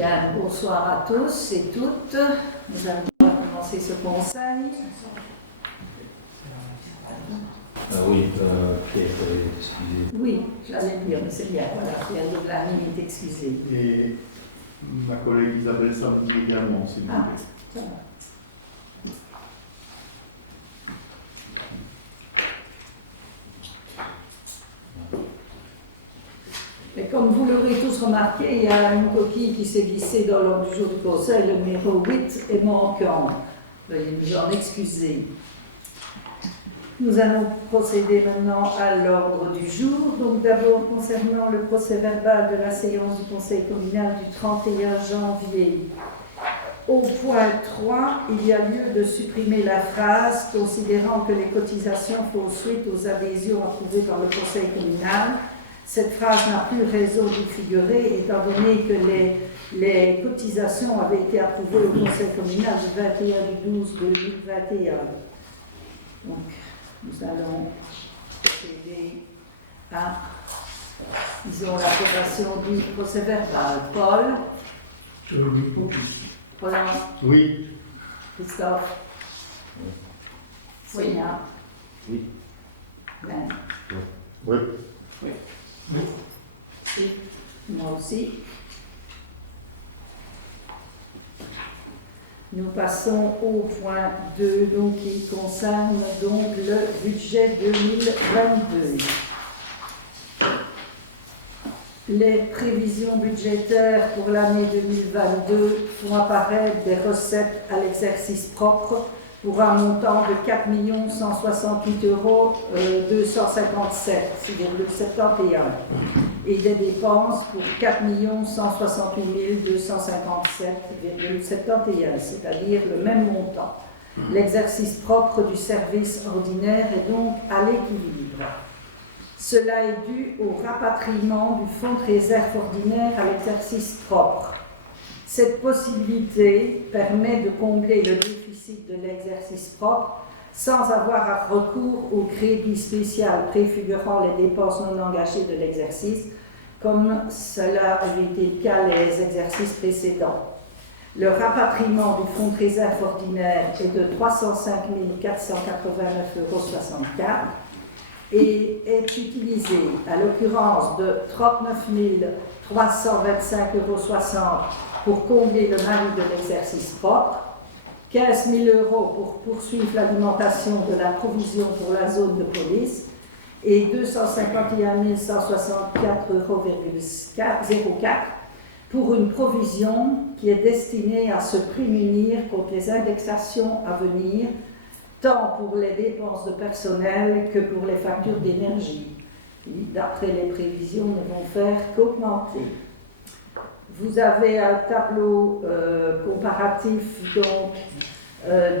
Bien, bonsoir à tous et toutes. Nous allons commencer ce conseil. Oui, Pierre est excusé. Oui, j'allais le dire, mais c'est bien. Voilà, Pierre de Blamy est excusé. Et ma collègue Isabelle Savigny également, s'il vous plaît. Ça va. Et comme vous l'aurez tous remarqué, il y a une coquille qui s'est glissée dans l'ordre du jour du conseil, le numéro 8 est manquant. Veuillez nous en excuser. Nous allons procéder maintenant à l'ordre du jour. Donc d'abord concernant le procès verbal de la séance du conseil communal du 31 janvier. Au point 3, il y a lieu de supprimer la phrase considérant que les cotisations font suite aux adhésions approuvées par le conseil communal. Cette phrase n'a plus raison d'y figurer étant donné que les cotisations avaient été approuvées au conseil communal du 21/12/2021. Donc, nous allons procéder à, disons, l'approbation du procès verbal. Paul? Paul? Oui. Christophe? Sonia? Oui. Ben? Oui. Oui. Oui. Moi aussi. Nous passons au point 2, donc, qui concerne donc le budget 2022. Les prévisions budgétaires pour l'année 2022 font apparaître des recettes à l'exercice propre pour un montant de 4 168 257,71 et des dépenses pour 4 168 257,71, c'est-à-dire le même montant. L'exercice propre du service ordinaire est donc à l'équilibre. Cela est dû au rapatriement du fonds de réserve ordinaire à l'exercice propre. Cette possibilité permet de combler le déficit de l'exercice propre sans avoir recours au crédit spécial préfigurant les dépenses non engagées de l'exercice, comme cela avait été le cas les exercices précédents. Le rapatriement du fonds de réserve ordinaire est de 305 489,64 € et est utilisé, à l'occurrence de 39 325,60 € pour combler le manque de l'exercice propre, 15 000 € pour poursuivre l'alimentation de la provision pour la zone de police et 251 164,04 € pour une provision qui est destinée à se prémunir contre les indexations à venir, tant pour les dépenses de personnel que pour les factures d'énergie, qui, d'après les prévisions, ne vont faire qu'augmenter. Vous avez un tableau comparatif donc,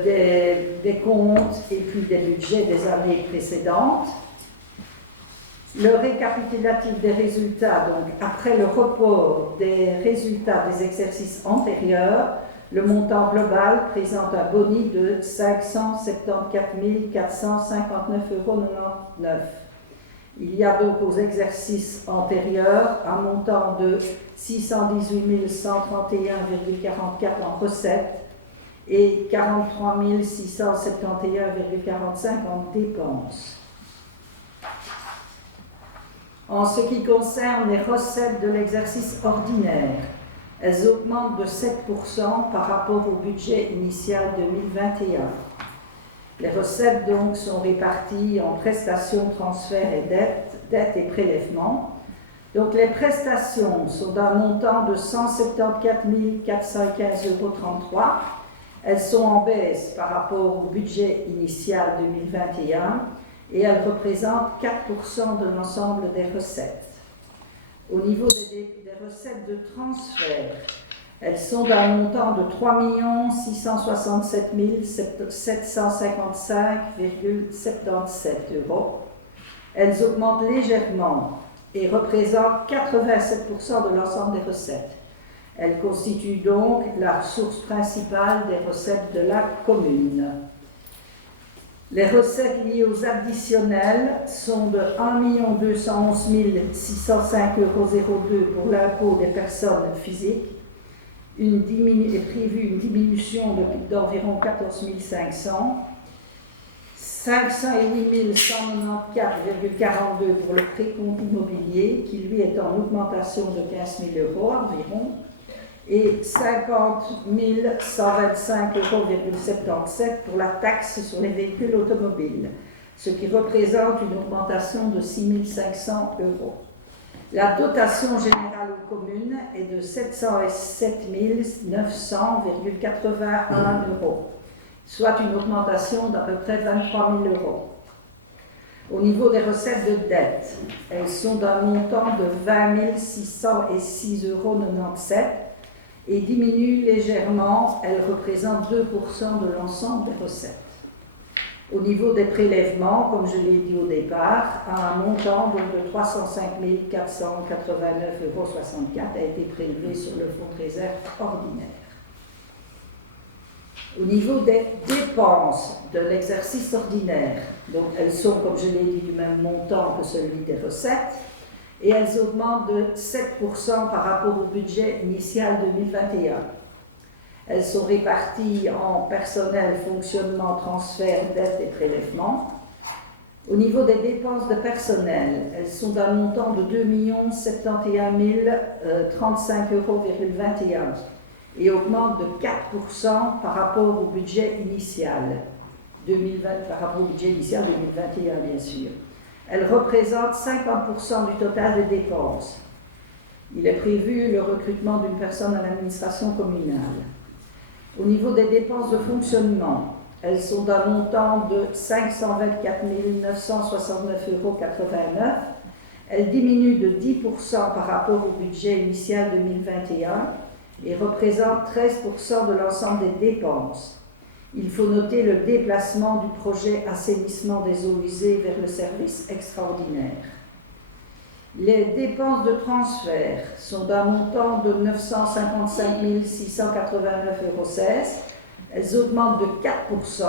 des comptes et puis des budgets des années précédentes. Le récapitulatif des résultats, donc après le report des résultats des exercices antérieurs, le montant global présente un boni de 574 459,99 €. Il y a donc aux exercices antérieurs un montant de 618 131,44 € en recettes et 43 671,45 € en dépenses. En ce qui concerne les recettes de l'exercice ordinaire, elles augmentent de 7% par rapport au budget initial 2021. Les recettes donc sont réparties en prestations, transferts et dettes et prélèvements. Donc les prestations sont d'un montant de 174 415,33 €. Elles sont en baisse par rapport au budget initial 2021 et elles représentent 4% de l'ensemble des recettes. Au niveau des recettes de transfert, elles sont d'un montant de 3 667 755,77 €. Elles augmentent légèrement et représentent 87% de l'ensemble des recettes. Elles constituent donc la source principale des recettes de la commune. Les recettes liées aux additionnels sont de 1 211 605,02 € pour l'impôt des personnes physiques est prévue une diminution d'environ 14 500, 508 194,42 pour le précompte immobilier, qui lui est en augmentation de 15 000 euros environ, et 50 125,77 euros pour la taxe sur les véhicules automobiles, ce qui représente une augmentation de 6 500 euros. La dotation générale aux communes est de 707 900,81 euros, soit une augmentation d'à peu près 23 000 euros. Au niveau des recettes de dette, elles sont d'un montant de 20 606,97 euros et diminuent légèrement, elles représentent 2% de l'ensemble des recettes. Au niveau des prélèvements, comme je l'ai dit au départ, un montant donc de 305 489,64 euros a été prélevé sur le fonds de réserve ordinaire. Au niveau des dépenses de l'exercice ordinaire, donc elles sont, comme je l'ai dit, du même montant que celui des recettes, et elles augmentent de 7% par rapport au budget initial 2021. Elles sont réparties en personnel, fonctionnement, transfert, dette et prélèvement. Au niveau des dépenses de personnel, elles sont d'un montant de 2 071 035,21 euros et augmentent de 4% par rapport au budget initial 2021, bien sûr. Elles représentent 50% du total des dépenses. Il est prévu le recrutement d'une personne à l'administration communale. Au niveau des dépenses de fonctionnement, elles sont d'un montant de 524 969,89 euros. Elles diminuent de 10% par rapport au budget initial 2021 et représentent 13% de l'ensemble des dépenses. Il faut noter le déplacement du projet assainissement des eaux usées vers le service extraordinaire. Les dépenses de transfert sont d'un montant de 955 689,16 euros. Elles augmentent de 4%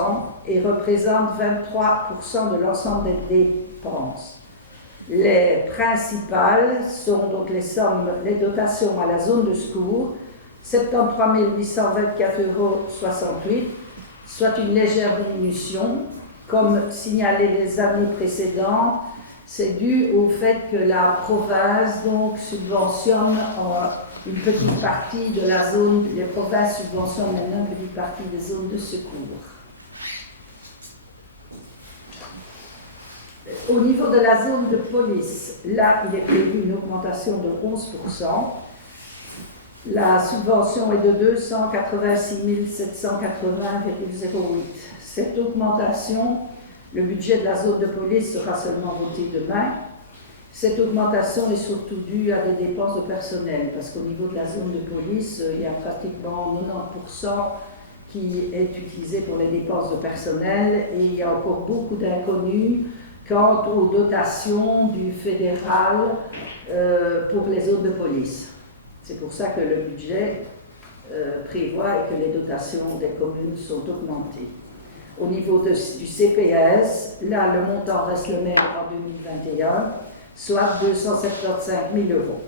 et représentent 23% de l'ensemble des dépenses. Les principales sont donc les dotations à la zone de secours, 73 824,68 euros, soit une légère diminution. Comme signalé les années précédentes, c'est dû au fait que la province donc subventionne une petite partie de la zone, les provinces subventionnent maintenant une petite partie des zones de secours. Au niveau de la zone de police, là, il est prévu une augmentation de 11%. La subvention est de 286 780,08. Cette augmentation, le budget de la zone de police sera seulement voté demain. Cette augmentation est surtout due à des dépenses de personnel, parce qu'au niveau de la zone de police, il y a pratiquement 90% qui est utilisé pour les dépenses de personnel et il y a encore beaucoup d'inconnus quant aux dotations du fédéral pour les zones de police. C'est pour ça que le budget prévoit que les dotations des communes sont augmentées. Au niveau du CPS, là, le montant reste le même en 2021, soit 275 000 euros.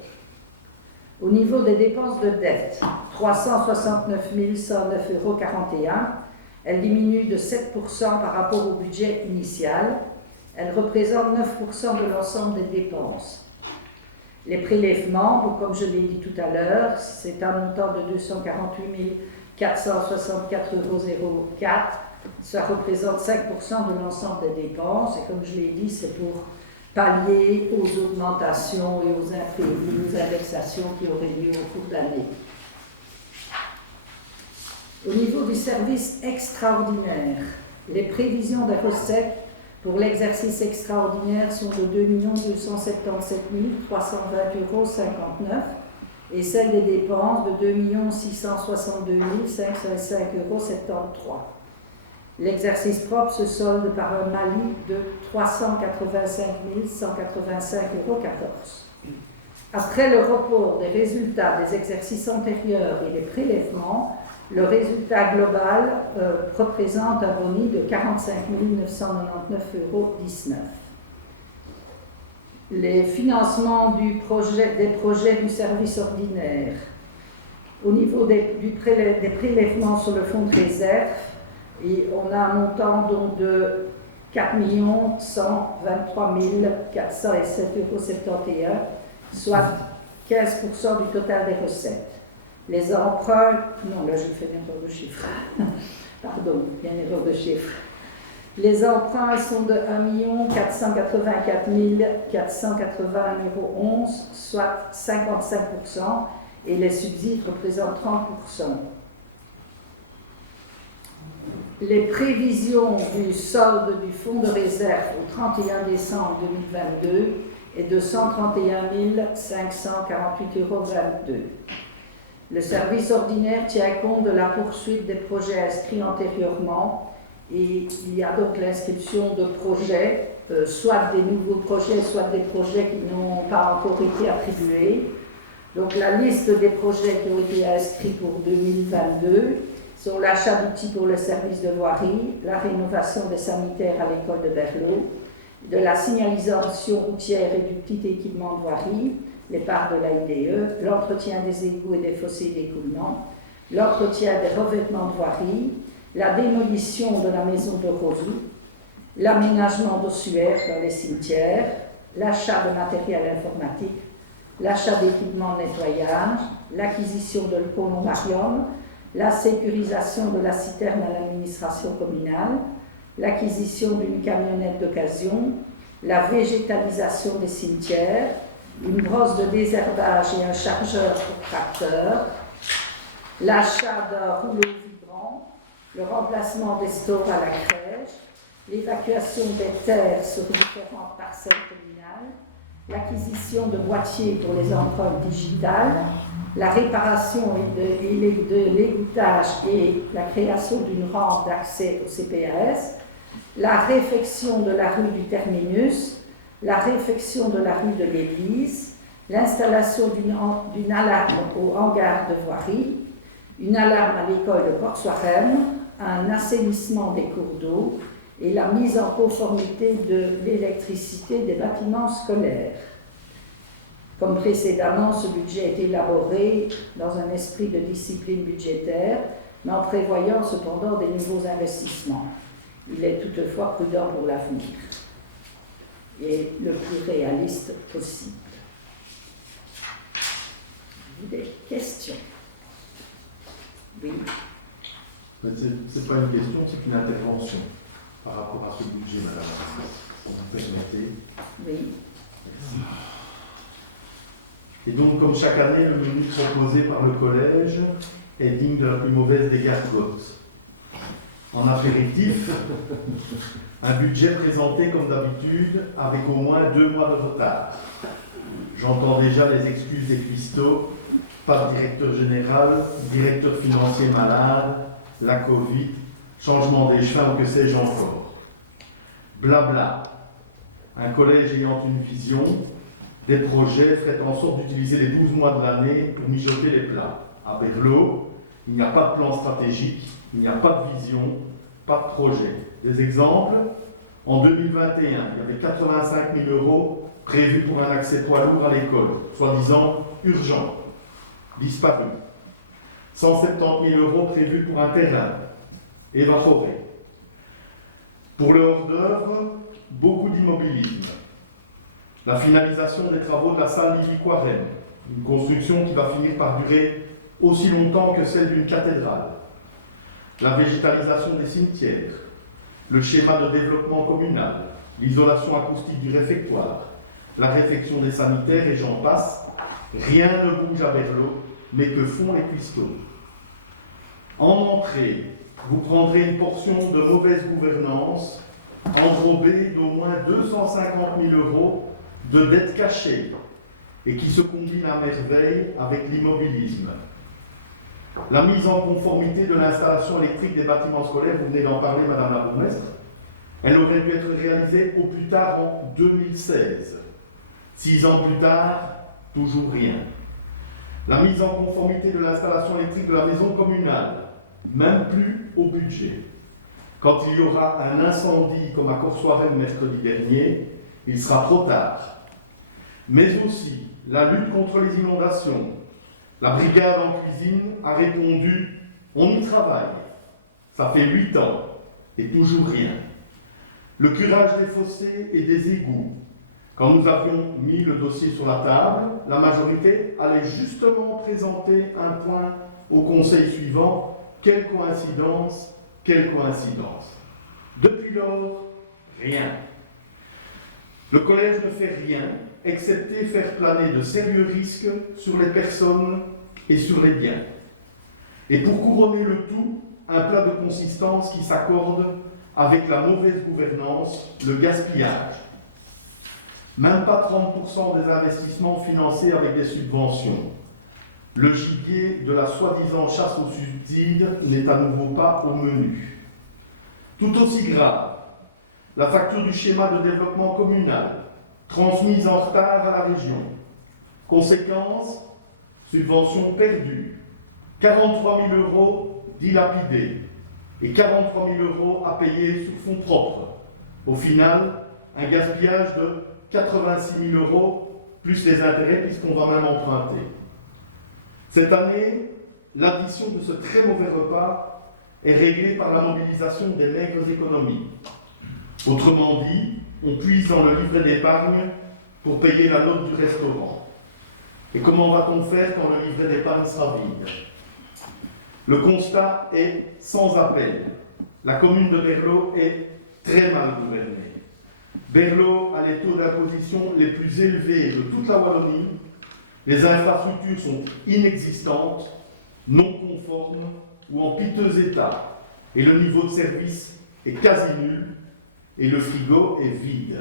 Au niveau des dépenses de dette, 369 109,41 euros, elle diminue de 7% par rapport au budget initial. Elle représente 9% de l'ensemble des dépenses. Les prélèvements, comme je l'ai dit tout à l'heure, c'est un montant de 248 464,04 euros. Ça représente 5% de l'ensemble des dépenses. Et comme je l'ai dit, c'est pour pallier aux augmentations et aux imprévus, aux indexations qui auraient lieu au cours de l'année. Au niveau du service extraordinaire, les prévisions des recettes pour l'exercice extraordinaire sont de 2 277 320,59 euros et celles des dépenses de 2 662 505,73 euros. L'exercice propre se solde par un Mali de 385 185,14 euros. Après le report des résultats des exercices antérieurs et les prélèvements, le résultat global représente un boni de 45 999,19 euros. Les financements des projets du service ordinaire. Au niveau des prélèvements sur le fonds de réserve, et on a un montant donc de 4 123 407,71 €, soit 15% du total des recettes. Les emprunts, non, là je fais une erreur de chiffre. Pardon, il y a une erreur de chiffre. Les emprunts sont de 1 484 481,11 €, soit 55%, et les subsides représentent 30%. Les prévisions du solde du fonds de réserve au 31 décembre 2022 est de 131 548,22 €. Le service ordinaire tient compte de la poursuite des projets inscrits antérieurement, et il y a donc l'inscription de projets, soit des nouveaux projets, soit des projets qui n'ont pas encore été attribués. Donc la liste des projets qui ont été inscrits pour 2022 sont l'achat d'outils pour le service de voirie, la rénovation des sanitaires à l'école de Berlot, de la signalisation routière et du petit équipement de voirie, les parts de l'AIDE, l'entretien des égouts et des fossés d'écoulement, l'entretien des revêtements de voirie, la démolition de la maison de Rosou, l'aménagement d'ossuaires dans les cimetières, l'achat de matériel informatique, l'achat d'équipements de nettoyage, l'acquisition de l'Economarium, la sécurisation de la citerne à l'administration communale, l'acquisition d'une camionnette d'occasion, la végétalisation des cimetières, une brosse de désherbage et un chargeur pour tracteur, l'achat d'un rouleau vibrant, le remplacement des stores à la crèche, l'évacuation des terres sur différentes parcelles communales, l'acquisition de boîtiers pour les empreintes digitales, la réparation de l'égouttage et la création d'une rampe d'accès au CPAS, la réfection de la rue du Terminus, la réfection de la rue de l'Église, l'installation d'une alarme au hangar de voirie, une alarme à l'école de Port-Soirem, un assainissement des cours d'eau et la mise en conformité de l'électricité des bâtiments scolaires. Comme précédemment, ce budget est élaboré dans un esprit de discipline budgétaire, mais en prévoyant cependant des nouveaux investissements. Il est toutefois prudent pour l'avenir et le plus réaliste possible. Des questions? Oui. Ce n'est pas une question, c'est une intervention par rapport à ce budget, madame. Si vous me permettez. Oui. Merci. Et donc, comme chaque année, le menu proposé par le collège est digne de la plus mauvaise des gargotes. En apéritif, un budget présenté comme d'habitude avec au moins 2 mois de retard. J'entends déjà les excuses des cuistots, pas de directeur général, directeur financier malade, la Covid, changement des chemins ou que sais-je encore. Blabla. Un collège ayant une vision, des projets ferait en sorte d'utiliser les 12 mois de l'année pour mijoter les plats. À Berlot, il n'y a pas de plan stratégique, il n'y a pas de vision, pas de projet. Des exemples, en 2021, il y avait 85 000 € prévus pour un accès poids lourd à l'école, soi-disant urgent, disparu. 170 000 € prévus pour un terrain, évaporé. Pour le hors-d'œuvre, beaucoup d'immobilisme. La finalisation des travaux de la salle Livy-Quarem, une construction qui va finir par durer aussi longtemps que celle d'une cathédrale. La végétalisation des cimetières, le schéma de développement communal, l'isolation acoustique du réfectoire, la réfection des sanitaires et j'en passe. Rien ne bouge à Berlot, mais que font les cuistots? En entrée, vous prendrez une portion de mauvaise gouvernance, enrobée d'au moins 250 000 € de dettes cachées et qui se combine à merveille avec l'immobilisme. La mise en conformité de l'installation électrique des bâtiments scolaires, vous venez d'en parler, Madame la bourgmestre, elle aurait dû être réalisée au plus tard en 2016. 6 ans plus tard, toujours rien. La mise en conformité de l'installation électrique de la maison communale, même plus au budget. Quand il y aura un incendie comme à Corsoirem mercredi dernier, il sera trop tard. Mais aussi la lutte contre les inondations, La brigade en cuisine a répondu « On y travaille. Ça fait 8 ans et toujours rien. » Le curage des fossés et des égouts. Quand nous avions mis le dossier sur la table, la majorité allait justement présenter un point au conseil suivant. Quelle coïncidence, quelle coïncidence. Depuis lors, rien. Le collège ne fait rien, excepté faire planer de sérieux risques sur les personnes et sur les biens. Et pour couronner le tout, un plat de consistance qui s'accorde avec la mauvaise gouvernance, le gaspillage. Même pas 30% des investissements financés avec des subventions. Le gibier de la soi-disant chasse aux subsides n'est à nouveau pas au menu. Tout aussi grave, la facture du schéma de développement communal, transmise en retard à la région. Conséquence, subvention perdue, 43 000 € dilapidés et 43 000 € à payer sur fonds propres. Au final, un gaspillage de 86 000 € plus les intérêts puisqu'on va même emprunter. Cette année, l'addition de ce très mauvais repas est réglée par la mobilisation des maigres économies. Autrement dit, on puise dans le livret d'épargne pour payer la note du restaurant. Et comment va-t-on faire quand le livret d'épargne sera vide? Le constat est sans appel. La commune de Berlot est très mal gouvernée. Berlot a les taux d'imposition les plus élevés de toute la Wallonie. Les infrastructures sont inexistantes, non conformes ou en piteux état. Et le niveau de service est quasi nul et le frigo est vide.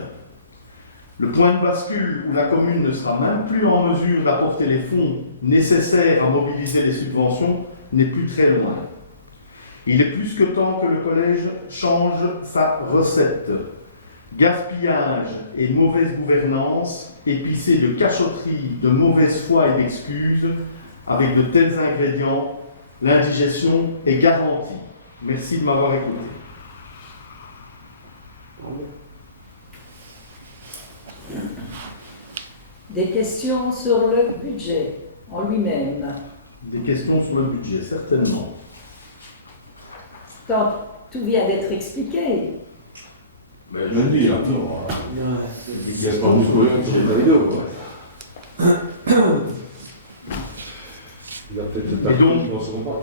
Le point de bascule où la commune ne sera même plus en mesure d'apporter les fonds nécessaires à mobiliser les subventions n'est plus très loin. Il est plus que temps que le collège change sa recette. Gaspillage et mauvaise gouvernance, épicés de cachotterie, de mauvaise foi et d'excuses, avec de tels ingrédients, l'indigestion est garantie. Merci de m'avoir écouté. Des questions sur le budget en lui-même. Des questions sur le budget, certainement. Tout vient d'être expliqué. Ben, je le dis, hein. Il n'y a pas beaucoup sur les vidéos, quoi. Il a peut-être Et donc, dans son bac.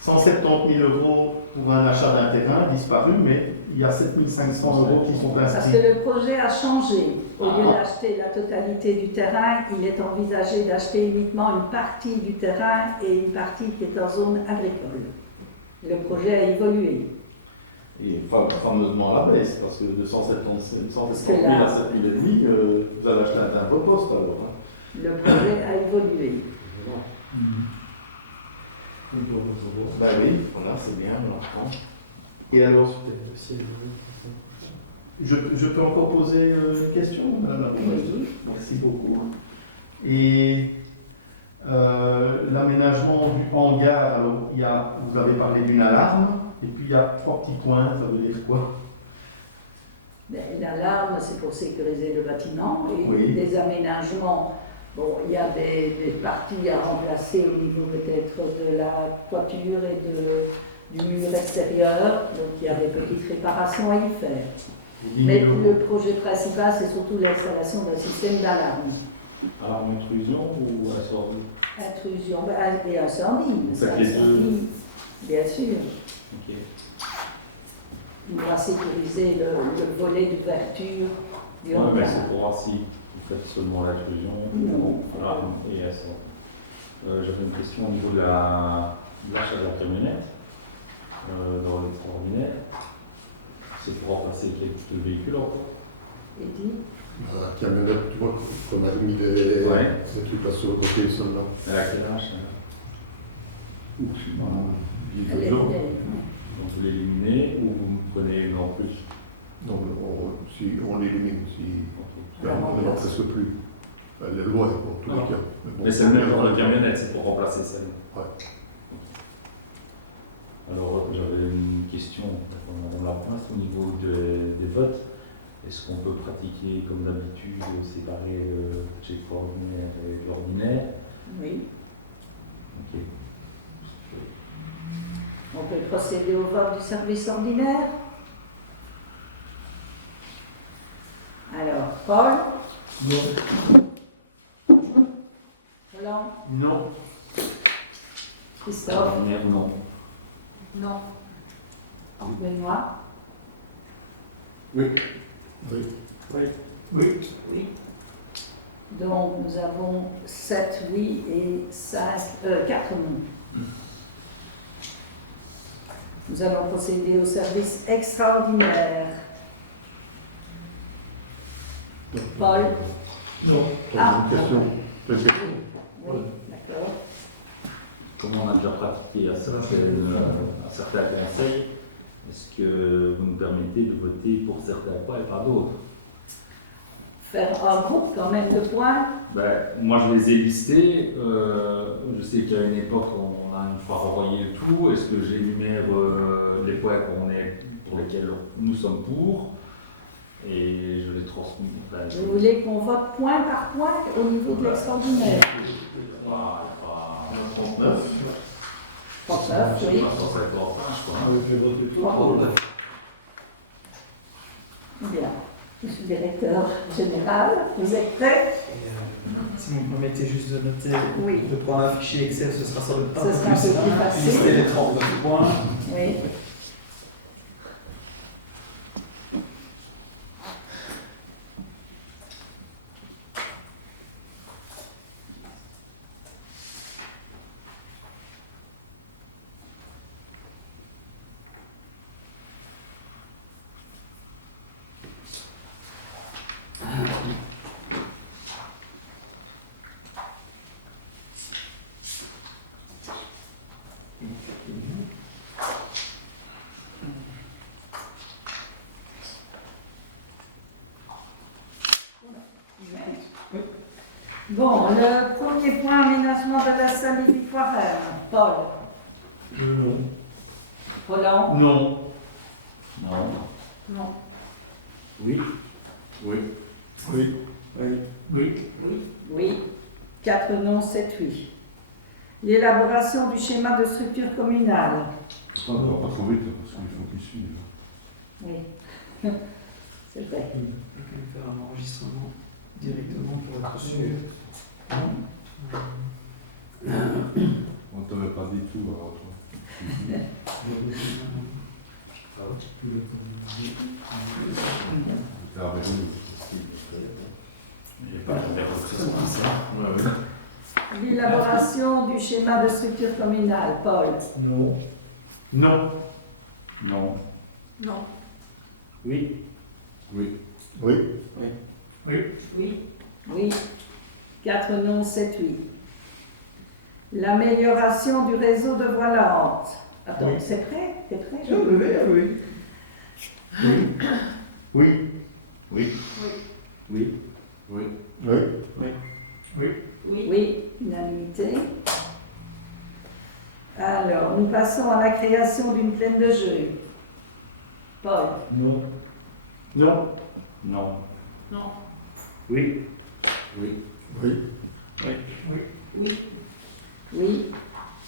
170 000 € pour un achat d'un terrain disparu, mais il y a 7 500 € qui sont Parce inscrits. que le projet a changé. Au lieu d'acheter la totalité du terrain, il est envisagé d'acheter uniquement une partie du terrain et une partie qui est en zone agricole. Le projet a évolué. Et fameusement à la baisse, parce que de 170 000 à 7 500, vous allez acheter un timbre poste alors. Hein. Le projet a évolué. Ben oui, voilà, c'est bien, on l'apprend. Et alors, je peux encore poser une question, Madame la Présidente? Oui. Merci beaucoup. Et l'aménagement du hangar, alors vous avez parlé d'une alarme, et puis il y a 3 petits points, ça veut dire quoi? L'alarme, c'est pour sécuriser le bâtiment et Oui. des aménagements. Bon, il y a des parties à remplacer au niveau peut-être de la toiture et du mur extérieur, donc il y a des petites réparations à y faire. Mais le projet principal, c'est surtout l'installation d'un système d'alarme. Alarme intrusion ou incendie? Intrusion et incendie. Ça fait deux. Bien sûr. Ok. On va sécuriser le volet d'ouverture du Ouais, hangar. mais c'est pour voir si vous faites seulement l'intrusion. Non. Alarme et incendie. J'avais une question au niveau de l'achat de la camionnette dans l'extraordinaire. C'est pour remplacer quel type de véhicule encore? Et dit, La camionnette, tu vois, qu'on a mis des trucs là sur le côté, celle-là. Elle a quel âge? elle est Donc vous l'éliminez ou vous prenez une en plus? Non, si on l'élimine, si On la on n'en a remplace. presque plus. Elle est loin, pour tous les cas. Mais c'est le même dans la camionnette, c'est pour remplacer celle. Ouais. Alors j'avais une question à Madame Lapince au niveau des votes. Est-ce qu'on peut pratiquer comme d'habitude, séparer le check ordinaire et l'ordinaire? oui. Ok. On peut procéder au vote du service ordinaire. Alors, Paul, Non. Roland, Non. Christophe, Ordinaire, non. non. Benoît, Oui. Oui. Oui. oui. Donc nous avons 7 oui et 4 non. Nous allons procéder au service extraordinaire. Paul. Non. Ah. Une question. Une question. Oui, d'accord. Comme on a déjà pratiqué à certains conseils, est-ce que vous nous permettez de voter pour certains points et pas d'autres? Faire un groupe quand même de points. Ben, moi, je les ai listés. Je sais qu'à une époque, on a une fois renvoyé le tout. Est-ce que j'énumère les points pour lesquels nous sommes pour et je les transmets. Enfin, Vous voulez qu'on vote point par point au niveau de l'extraordinaire? 39. 39, oui. 150, je crois. Avec le vote de tout. 39. Bien. Monsieur le directeur général, vous êtes prêt? Si vous me permettez juste de noter, Oui. de prendre un fichier Excel, ce sera sans doute un Ce peu sera un peu plus simple. facile. Lister les 39 points. Oui. Bon, le premier point, aménagement de la salle des Victoires. Paul. Non. Roland. Non. Non. Non. Oui. Oui. Oui. Oui. Oui. Oui. 4 non, 7 oui. L'élaboration du schéma de structure communale. Pas trop vite, parce qu'il faut qu'il suive. Oui. C'est vrai. On peut quand même faire un enregistrement directement pour être sûr. On t'avait pas dit tout, alors toi. T'es revenu. Il n'y a pas de L'élaboration du schéma de structure communale. Paul. Non. Non. Non. Non. Oui. Oui. Oui. Oui. Oui. Oui. 4 non, 7 oui. L'amélioration du réseau de voies lentes. Attends, Oui. c'est prêt? T'es prêt? Oui, oui. Oui. Oui. Oui. Oui. Oui. Oui, unanimité. Alors, nous passons à la création d'une plaine de jeu. Paul. Non. Non. Non. Non. Oui. Oui. Oui. Oui. Oui.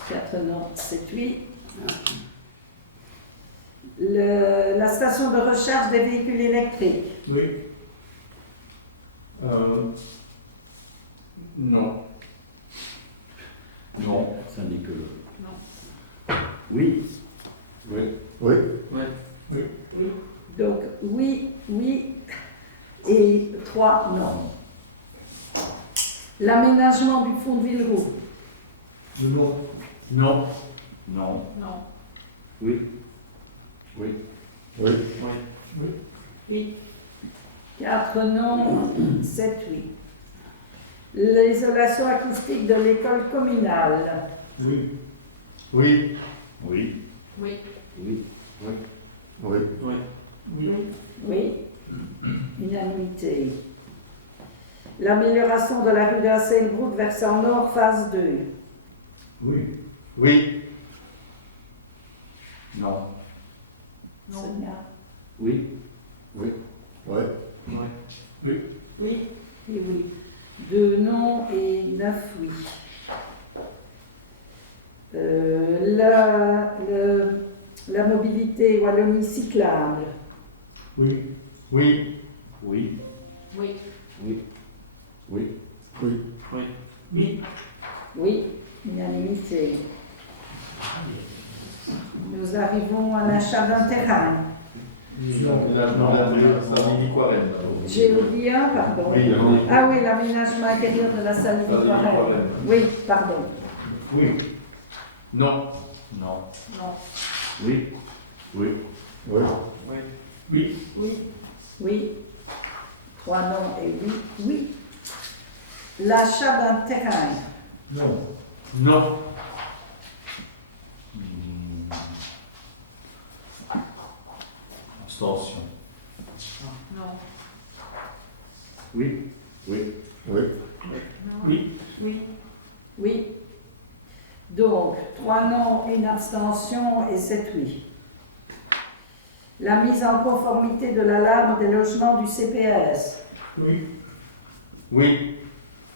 4 non, 7 oui. La station de recharge des véhicules électriques. Oui. Non. Non. Ça n'est que. Non. Oui. Oui. Oui. Donc, oui, oui et 3 non. L'aménagement du fond de Villeroux. Non. Non. Non. Non. Oui. Oui. Oui. Oui. 4 non, 7 oui. L'isolation acoustique de l'école communale. Oui. Oui. Oui. Oui. Oui. Oui. Oui. Unanimité. L'amélioration de la rue de la Seine-Broute versant nord, phase 2. Oui. Oui. Non. Sonia. Oui. Oui. Oui. Oui. Oui. Et oui. 2 non et 9 oui. La mobilité Wallonie cyclable. Oui. Oui. Oui. Oui. Oui. Oui. Oui. Oui, unanimité. Nous arrivons à l'achat d'un terrain. J'ai oublié un, pardon. Oui. Ah oui, l'aménagement intérieur de la salle Victoire. Oui, pardon. Oui. Non. Non. Non. Oui. Oui. Oui. Oui. Oui. Oui. 3 non et oui. Oui. L'achat d'un terrain. Non. Non. Abstention. Non. Oui. Oui. Oui. Oui. Oui. Oui. Donc, 3 non, une abstention et 7 oui. La mise en conformité de l'alarme des logements du CPS. Oui. Oui.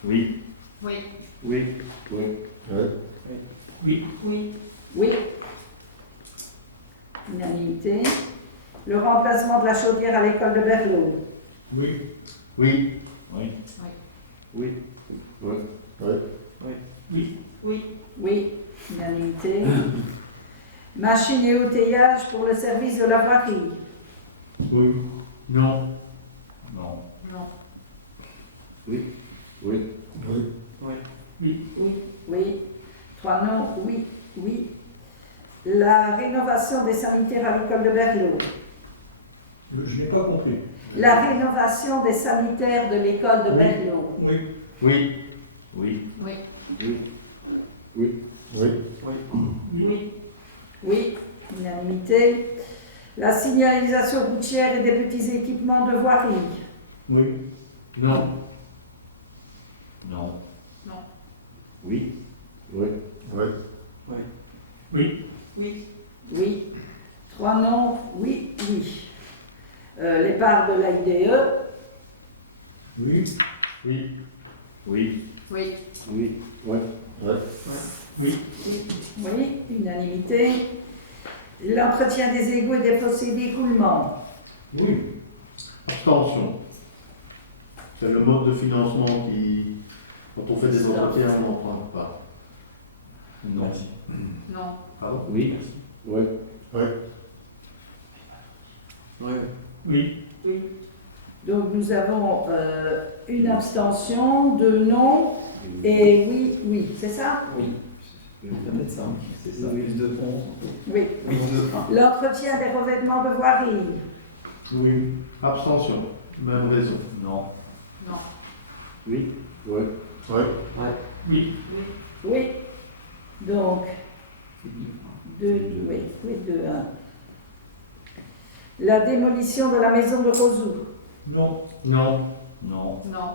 Oui. Oui. Oui. Oui. Oui. Oui. Oui. Oui. Unanimité. Le remplacement de la chaudière à l'école de Berlot. Oui. Oui. Oui. Oui. Oui. Oui. Oui. Oui. Oui. Unanimité. Machine et outillage pour le service de la voirie. Oui. Non. Non. Non. Oui. Oui. Oui. Oui. Oui. Oui. 3 non. Oui. Oui. La rénovation des sanitaires à l'école de Berlot. Je n'ai pas compris. La rénovation des sanitaires de l'école de Berlot. Oui. Oui. Oui. Oui. Oui. Oui. Oui. Oui. Oui. Unanimité. La signalisation routière et des petits équipements de voirie. Oui. Non. Non. Oui. Oui. Oui. Oui. Oui. Oui. 3 non. Oui. Oui. Les parts de l'AIDE. Oui. Oui. Oui. Oui. Oui. Oui. Oui. Oui. Oui. Unanimité. L'entretien des égouts et des fossés d'écoulement. Oui. Abstention. C'est le mode de financement qui, quand on fait des entretiens, on n'en prend pas. Non. Non. Pardon? Oui. Oui. Oui. Oui. Oui. Donc nous avons une abstention, 2 non et oui, oui. C'est ça? Oui. Peut-être ça. C'est ça. Plus de 11. Oui. Oui. L'entretien des revêtements de voirie. Oui. Abstention. Même raison. Non. Non. Oui. Oui. Oui. Oui. Oui. Donc, 2, oui, oui, 2, 1. La démolition de la maison de Rosou. Non. Non. Non. Non.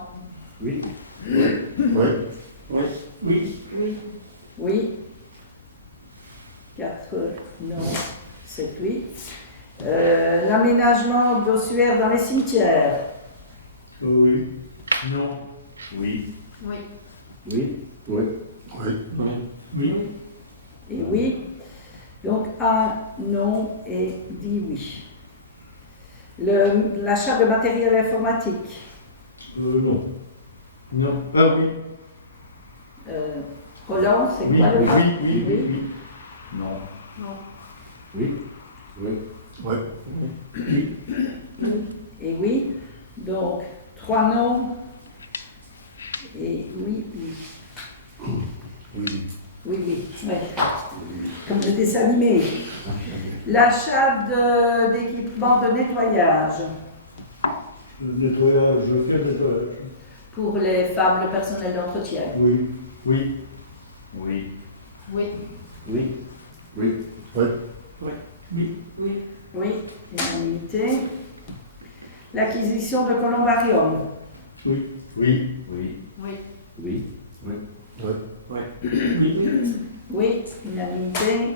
Oui. Oui. Oui. Oui. Oui. Oui. 4 non, 7 oui. L'aménagement d'ossuaires dans les cimetières. Oui. Non. Oui. Oui. Oui. Oui. Oui. Oui. Et oui. Donc 1 non et 10 oui. L'achat de matériel informatique. Non. Non. Ah oui. Roland, c'est Oui, quoi oui, le oui, oui, oui. Non. Non. Oui. Oui. Oui. Et oui. Donc 3 non et oui, oui. Oui. Oui, oui, ouais. Comme le dessin animé. L'achat d'équipements de nettoyage Le nettoyage, quel nettoyage? pour les femmes, le personnel d'entretien. Oui. Oui. Oui. Oui. Oui. Oui. Oui. Oui. Oui. Oui, unanimité. L'acquisition de columbarium. Oui. Oui. Oui. Oui. Oui. Oui. Oui. Oui, unanimité.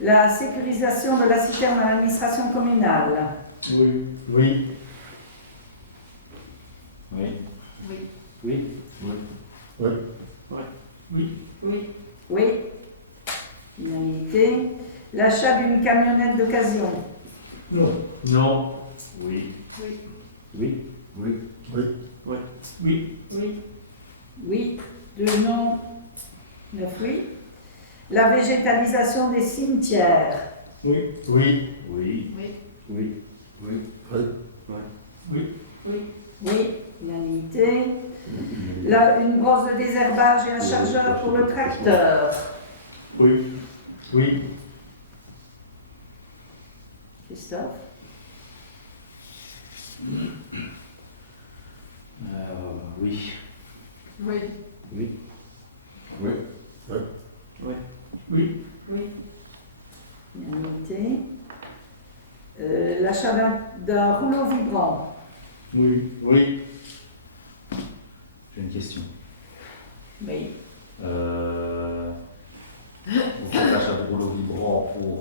La sécurisation de la citerne à l'administration communale. Oui. Oui. Oui. Oui. Oui. Oui. Oui. Oui. Oui. Unanimité. L'achat d'une camionnette d'occasion. Non. Non. Oui. Oui. Oui. Oui. Oui. Oui. Oui. 2 non. 9 oui. La végétalisation des cimetières. Oui. Oui. Oui. Oui. Oui. Oui. Oui. Oui. Oui. Unanimité. Une brosse de désherbage et un chargeur pour le tracteur. Oui. Oui. Christophe. Oui. Oui. Oui. Oui. Oui. Oui. Unanimité. L'achat d'un rouleau vibrant. Oui. Oui. J'ai une question. Oui. Vous faites l'achat de rouleaux vibrants pour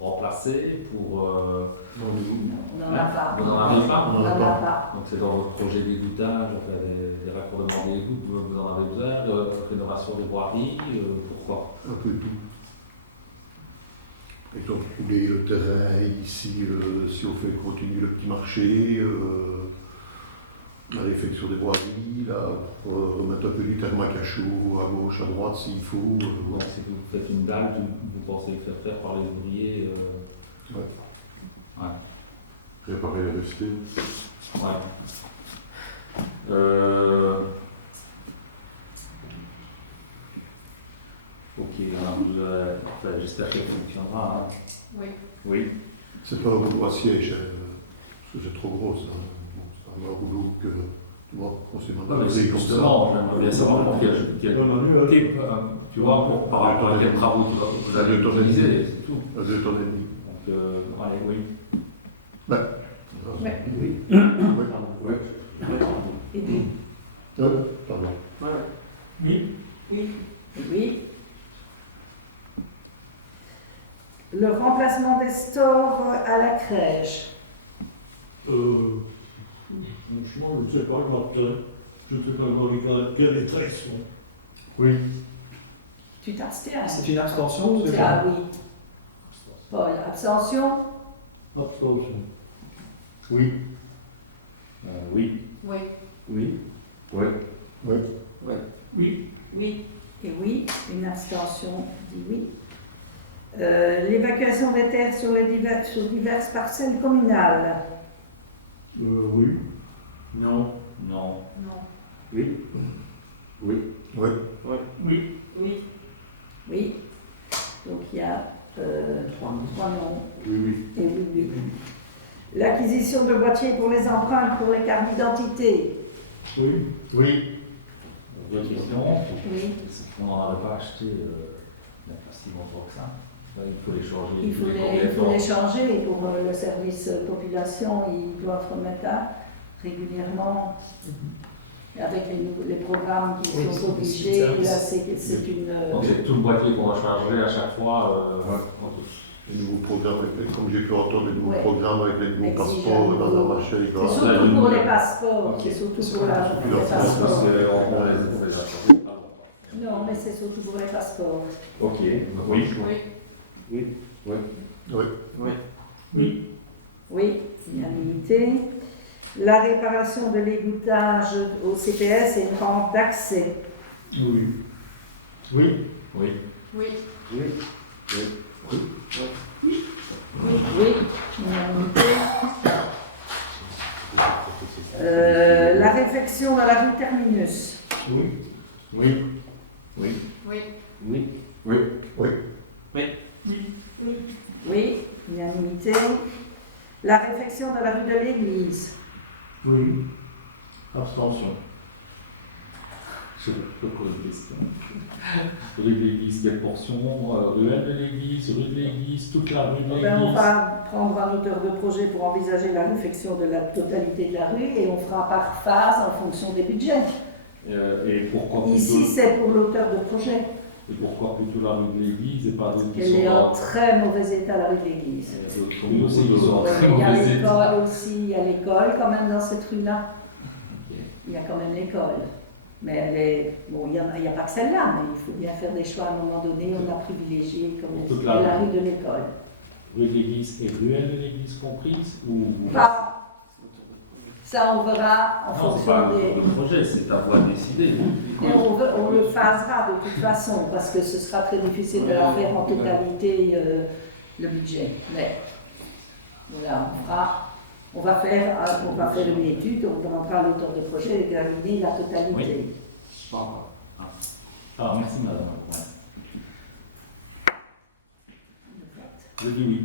remplacer, pour... Non, On n'en a pas. Vous n'en avez pas? On n'en a pas. Donc c'est dans votre projet d'égouttage, enfin, des raccordements d'égout, vous en avez besoin, de rénovation des voiries, pourquoi? Un peu tout. Et donc, couler le terrain ici, si on fait continuer le petit marché, la réfection des voiries, là, remettre un peu du thermac à chaud à gauche, à droite s'il faut. Donc si vous faites une dalle, vous pensez faire faire par les ouvriers Ouais. Ouais. Réparer les restés. Ouais. Ok, alors enfin, j'espère qu'elle fonctionnera. Hein. Oui. Oui. C'est pas un rouleau à siège, parce que c'est trop gros ça. Bon, c'est un rouleau que, tu vois, on s'est Ouais, demandé mais c'est comme ça. justement, j'aimerais bien savoir pour quel Manuel. type, tu vois, par rapport à quels travaux vous allez Deux tonnes et utiliser, demie. c'est tout. À 2 tonnes et demi. Donc, allez, oui. Ouais. Oui. Oui. Et oui. Pardon. Oui. Oui. Oui. Le remplacement des stores à la crèche. Franchement, je ne sais pas, Martin. Je ne sais pas dans quel état ils sont. Oui. Tu t'abstiens. C'est une abstention, c'est Ah ça oui. Paul, abstention. Abstention. Oui. Oui. Oui. Oui. Oui. Oui. Oui. Oui. Et oui. Une abstention dit oui. L'évacuation des terres sur diverses parcelles communales. Oui. Non. Non. Non. Oui. Oui. Oui. Oui. Oui. Oui. Donc il y a 3 non. Oui, oui. Et oui, oui. L'acquisition de boîtiers pour les empreintes pour les cartes d'identité. Oui. Oui. D'autres questions? Oui. On n'en avait pas acheté il y a pas si longtemps que ça. Là, il faut les changer. Il faut les changer pour le service population. Ils doivent remettre régulièrement avec les programmes qui Oui, sont c'est obligés. service. Là, c'est une. Donc c'est tout le boîtier qu'on va charger à chaque fois. Les nouveaux programmes, comme j'ai pu entendre, les nouveaux Ouais. programmes avec les nouveaux Exige passeports, un dans nouveau- la marché, C'est surtout pour les passeports. C'est surtout pour les Parce passeports. On les a changés. Non, mais c'est surtout pour les passeports. Ok. Oui. Oui. Oui. Oui. Oui. Oui, unanimité. La réparation de l'égouttage au CPS et une rampe d'accès. Oui. Oui. Oui. Oui. Oui, unanimité. La réfection dans la rue Terminus. Oui. Oui. Oui. Oui. Oui. Oui, unanimité. La réfection dans la rue de l'Église. Oui. Abstention. Je peux poser une question. Rue de l'église, quelle portion? Ruelle de l'église, rue de l'église, toute la rue de On l'église. va prendre un auteur de projet pour envisager la réfection de la totalité de la rue et on fera par phase en fonction des budgets. Et pourquoi plutôt, Ici, c'est pour l'auteur de projet. et pourquoi plutôt la rue de l'église et pas d'autres qui Elle est sont en là? très mauvais état, la rue de l'Église. Il y a d'autres rues aussi qui sont en Ouais, très mais il y a mauvais état. l'école aussi, il y a l'école quand même dans cette rue-là. Ok. Il y a quand même l'école. Mais elle est, bon, il n'y a pas que celle-là, mais il faut bien faire des choix à un moment donné. On a privilégié, comme on Toute dit, la la rue de l'école. Rue de l'église et ruelle de l'église comprise ou... Ça, on verra en Non, c'est fonction pas des. le projet, c'est à toi de décider. Et on le phasera de toute façon, parce que ce sera très difficile de la faire en totalité le budget. Mais voilà, on va faire une étude, on demandera à l'auteur de projet d'examiner la totalité. Ah, merci madame. Je dis oui.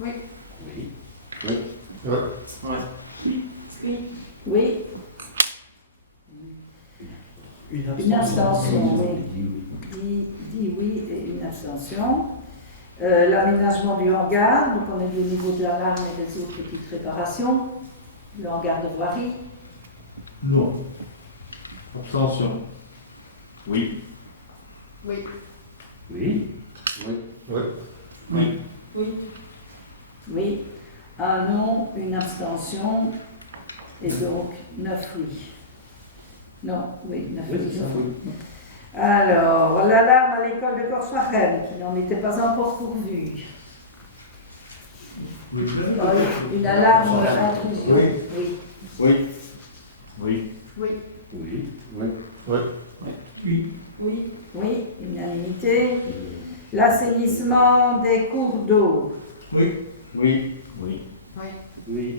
Oui. Oui. Oui. Oui. Une abstention, oui. Dit oui et une abstention. L'aménagement du hangar, donc on est du niveau de la lame et des autres petites réparations. Le hangar de voirie. Non. Abstention. Oui. Oui. Oui. Oui. Oui. Un non, une abstention. Et donc 9 oui. Non, oui, 9 Oui, oui. c'est ça, oui. Alors, l'alarme à l'école de Corswaren, qui n'en était pas encore pourvue. Une alarme intrusion. Oui. Oui. Oui. Oui. Oui. Oui. Oui. Oui. Unanimité. L'assainissement des cours d'eau. Oui. Oui. Oui. Oui.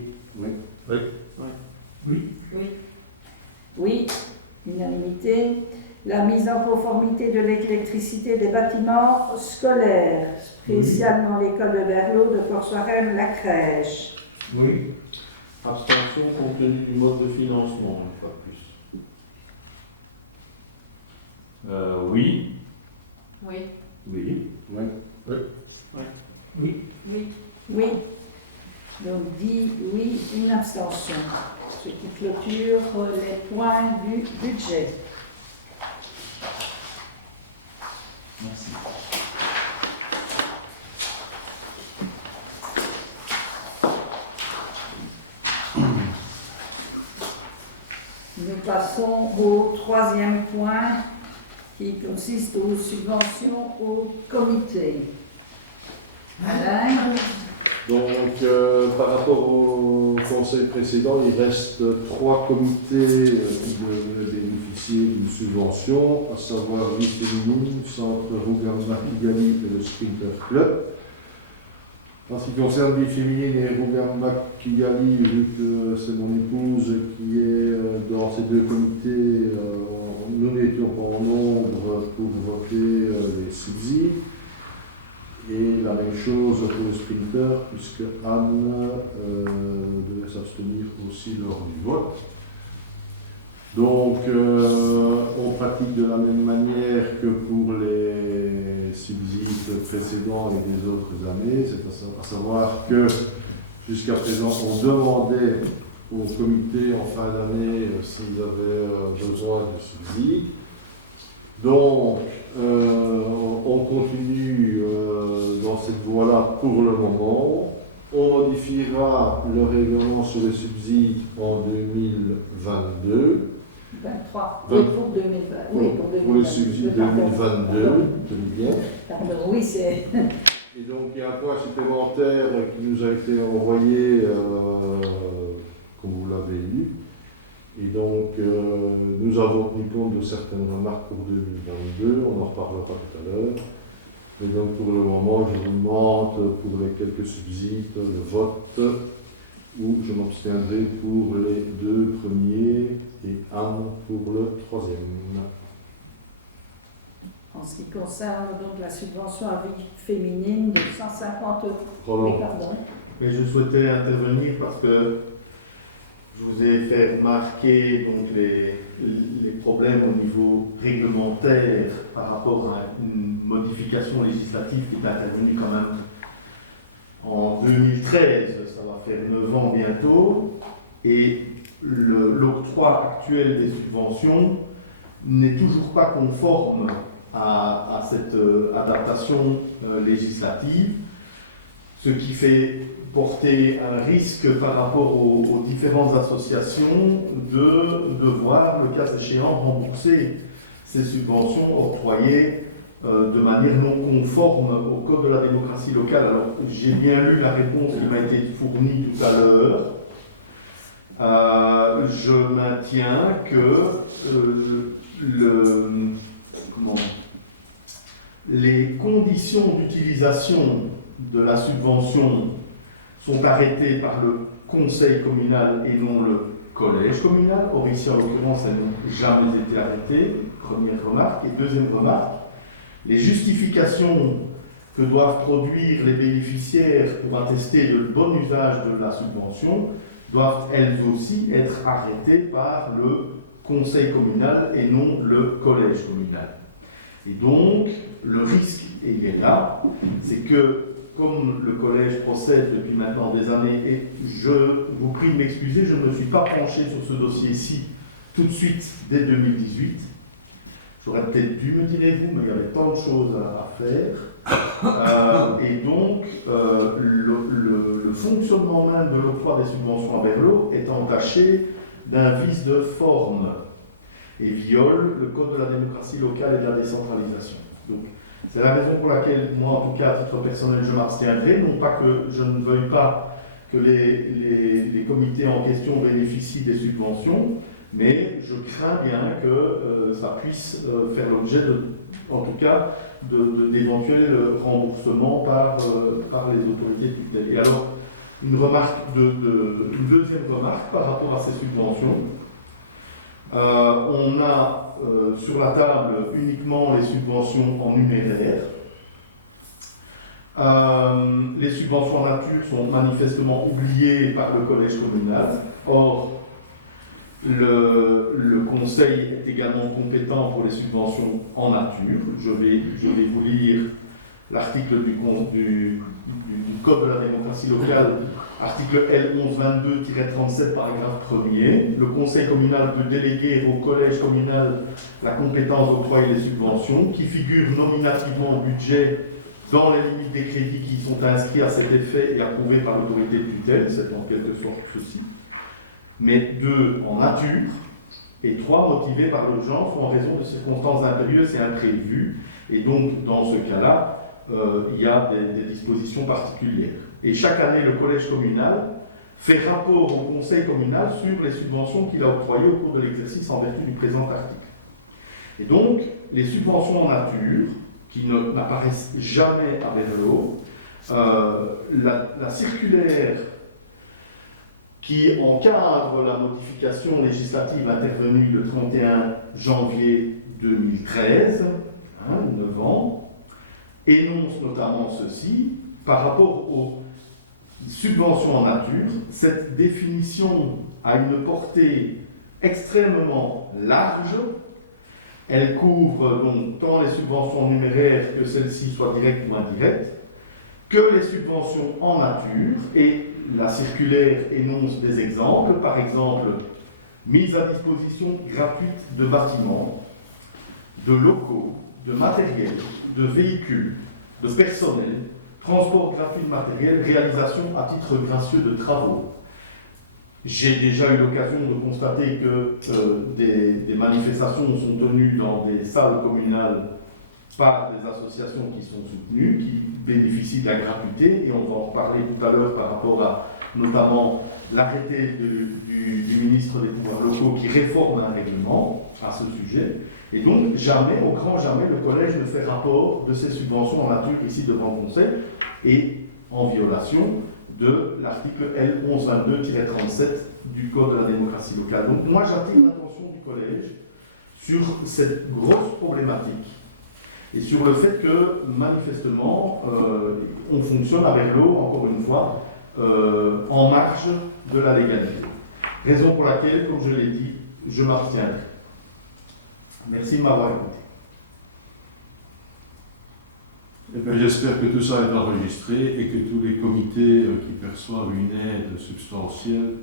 Oui. Unanimité. La mise en conformité de l'électricité des bâtiments scolaires, spécialement l'école de Berlot, de Corswaren, la crèche. Oui. Abstention compte tenu du mode de financement, pas plus. Oui. Oui. Oui. Oui. Donc dit oui, une abstention. Ce qui clôture les points du budget. Merci. Nous passons au troisième point qui consiste aux subventions au comité. Alain? Donc, par rapport au conseil précédent, il reste 3 comités qui devraient bénéficier d'une subvention, à savoir Vie Féminine, Centre Rougarma Kigali et le Sprinter Club. En ce qui concerne Vie Féminine et Rougarma Kigali, vu que c'est mon épouse qui est dans ces 2 comités, nous n'étions pas en nombre pour voter les subsides. Et la même chose pour le sprinter, puisque Anne devait s'abstenir aussi lors du vote. Donc, on pratique de la même manière que pour les subsides précédents et des autres années, c'est à savoir que jusqu'à présent, on demandait au comité en fin d'année s'ils avaient besoin de subsides. Donc, on continue dans cette voie-là pour le moment. On modifiera le règlement sur les subsides en 2022. 23. 20. Oui, pour 2020. Oui, Pour les subsides 2022, tenez bien. Pardon, oui, c'est. Et donc, il y a un point supplémentaire qui nous a été envoyé, comme vous l'avez lu. Et donc, nous avons tenu compte de certaines remarques pour 2022, on en reparlera tout à l'heure. Et donc, pour le moment, je vous demande pour les quelques subsides le vote, où je m'abstiendrai pour les 2 premiers et Anne pour le 3e. En ce qui concerne donc la subvention à vie féminine de 150 euros. Roland. Oui, pardon. Mais je souhaitais intervenir parce que je vous ai fait remarquer donc les problèmes au niveau réglementaire par rapport à une modification législative qui est intervenue quand même en 2013. Ça va faire 9 ans bientôt. Et l'octroi actuel des subventions n'est toujours pas conforme à cette adaptation législative. ce qui fait porter un risque par rapport aux différentes associations de devoir, le cas échéant, rembourser ces subventions octroyées de manière non conforme au Code de la démocratie locale. Alors, j'ai bien lu la réponse qui m'a été fournie tout à l'heure. Je maintiens que les conditions d'utilisation de la subvention sont arrêtées par le conseil communal et non le collège communal. Or, ici, en l'occurrence, elles n'ont jamais été arrêtées. Première remarque. Et deuxième remarque, les justifications que doivent produire les bénéficiaires pour attester de bon usage de la subvention doivent elles aussi être arrêtées par le conseil communal et non le collège communal. Et donc, le risque, et il est là, c'est que, comme le collège procède depuis maintenant des années, et je vous prie de m'excuser, je ne me suis pas penché sur ce dossier-ci tout de suite dès 2018. J'aurais peut-être dû, me direz-vous, mais il y avait tant de choses à faire. Et donc, le fonctionnement même de l'octroi des subventions à Berlot est entaché d'un vice de forme et viole le Code de la démocratie locale et de la décentralisation. Donc, c'est la raison pour laquelle, moi, en tout cas, à titre personnel, je m'abstiendrai. Non pas que je ne veuille pas que les comités en question bénéficient des subventions, mais je crains bien que ça puisse faire l'objet, en tout cas, d'éventuels remboursements par les autorités de tutelle. Et alors, une deuxième remarque par rapport à ces subventions. On a sur la table uniquement les subventions en numéraire. Les subventions en nature sont manifestement oubliées par le collège communal. Or, le conseil est également compétent pour les subventions en nature. Je vais vous lire l'article du Code de la démocratie locale, article L1122-37, paragraphe 1er. Le conseil communal peut déléguer au collège communal la compétence d'octroyer les subventions qui figurent nominativement au budget dans les limites des crédits qui sont inscrits à cet effet et approuvés par l'autorité de tutelle. C'est en quelque sorte ceci. Mais 2 en nature, et 3 motivés par l'urgence ou en raison de circonstances impérieuses et imprévues. Et donc, dans ce cas-là, il y a des dispositions particulières. Et chaque année, le collège communal fait rapport au conseil communal sur les subventions qu'il a octroyées au cours de l'exercice en vertu du présent article. Et donc, les subventions en nature, qui n'apparaissent jamais à Berlot, la circulaire qui encadre la modification législative intervenue le 31 janvier 2013, 9 ans, énonce notamment ceci, par rapport aux subventions en nature, cette définition a une portée extrêmement large. Elle couvre donc tant les subventions numéraires que celles-ci soient directes ou indirectes, que les subventions en nature, et la circulaire énonce des exemples, par exemple, mise à disposition gratuite de bâtiments, de locaux, de matériel, de véhicules, de personnel, transport gratuit de matériel, réalisation à titre gracieux de travaux. J'ai déjà eu l'occasion de constater que des manifestations sont tenues dans des salles communales par des associations qui sont soutenues, qui bénéficient de la gratuité, et on va en reparler tout à l'heure par rapport à notamment l'arrêté du ministre des pouvoirs locaux qui réforme un règlement à ce sujet. Et donc, jamais, au grand jamais, le collège ne fait rapport de ces subventions en nature ici devant le Conseil, et en violation de l'article L1122-37 du Code de la démocratie locale. Donc moi, j'attire l'attention du collège sur cette grosse problématique et sur le fait que, manifestement, on fonctionne avec l'eau, encore une fois, en marge de la légalité. Raison pour laquelle, comme je l'ai dit, je m'abstiendrai. Merci de m'avoir écouté. Eh bien, j'espère que tout ça est enregistré et que tous les comités qui perçoivent une aide substantielle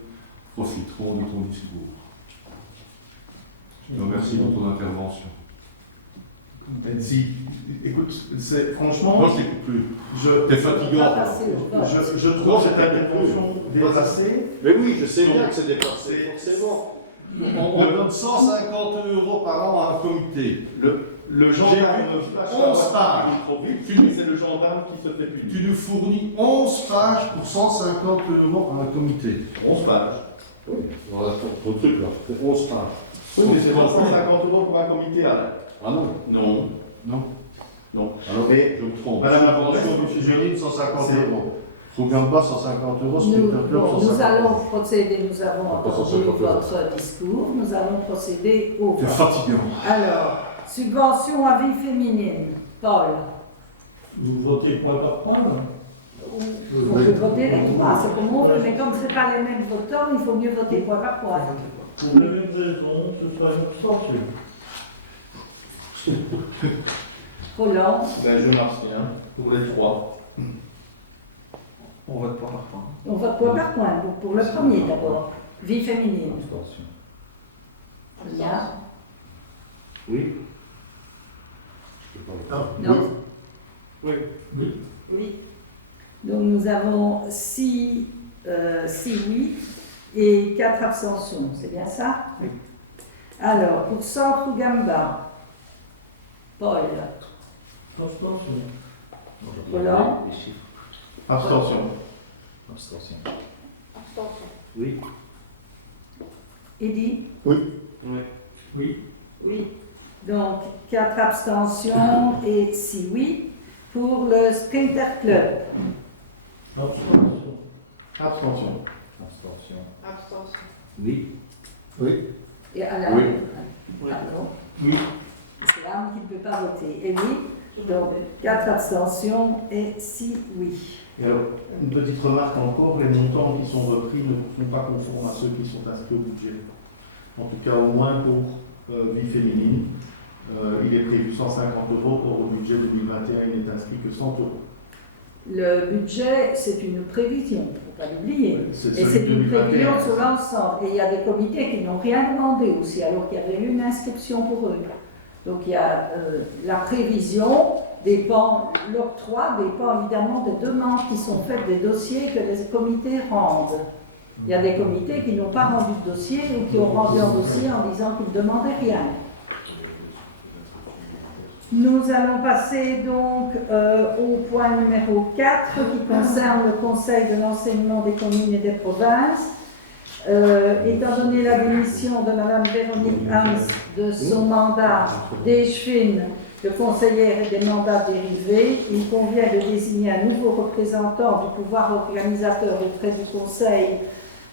profiteront de ton discours. Je te remercie pour ton intervention. Merci. écoute, franchement, Non, je t'écoute plus. je, T'es On va fatigant. passer au vote. je trouve cette intervention déplacée. Mais oui, je sais bien que c'est dépassé, forcément. On donne 150 € par an à un comité. Le gendarme, J'ai vu 11 pages. c'est le gendarme qui se fait punir. Tu nous fournis 11 pages pour 150 € à un comité. 11 pages. Oui, voilà ton truc là, c'est 11 pages. Oui, mais c'est pas 150 € pour un comité, Alain. Ah non, Non. Non. Non. Alors, Mais je me trompe. Madame la Subvention Comtesse, du fusionnisme, 150 c'est- €. Fugamba, 150 €. Nous, Spectacle, bon, 150 nous allons €. procéder, nous avons Pas entendu 150 €. votre discours, nous allons procéder au C'est vote. fatigant. Alors, subvention à vie féminine. Paul, Vous votez point par point, là. on peut voter les trois, c'est comme on veut, mais comme ce n'est pas les mêmes votants, il faut mieux voter point par point. Pour les mêmes raisons, ce sera une abstention. Roland, Ben, je m'abstiens pour les trois. On vote point par point. on vote point par point, donc pour le premier d'abord. Vie féminine. Abstention. Bien. oui. Non. Oui. Oui. Donc nous avons 6 oui et 4 abstentions, c'est bien ça? Oui. Alors, pour Centre Gamba, Paul, Abstention. Roland, Les chiffres. Abstention. Abstention. Abstention. Oui. Eddy? Oui. Oui. Donc, 4 abstentions et 6 oui. Pour le Sprinter Club, Abstention. Abstention. Abstention. Abstention. Oui. et Alain. Oui. Pardon. Oui. C'est Anne qui ne peut pas voter. Et oui. Donc, 4 abstentions et 6 oui. Et alors, une petite remarque encore, les montants qui sont repris ne sont pas conformes à ceux qui sont inscrits au budget. En tout cas, au moins pour vie féminine, il est prévu 150 €, or au budget 2021, il n'est inscrit que 100 €. Le budget, c'est une prévision, il ne faut pas l'oublier. C'est Et celui c'est de une 2021. prévision sur l'ensemble. Et il y a des comités qui n'ont rien demandé aussi, alors qu'il y avait eu une inscription pour eux. Donc il y a la prévision dépend, l'octroi dépend évidemment des demandes qui sont faites, des dossiers que les comités rendent. Il y a des comités qui n'ont pas rendu de dossier ou qui ont rendu un dossier en disant qu'ils ne demandaient rien. Nous allons passer donc au point numéro 4 qui concerne le Conseil de l'enseignement des communes et des provinces. Étant donné la démission de Mme Véronique Hans de son mandat d'échevine de conseillère et des mandats dérivés, il convient de désigner un nouveau représentant du pouvoir organisateur auprès du Conseil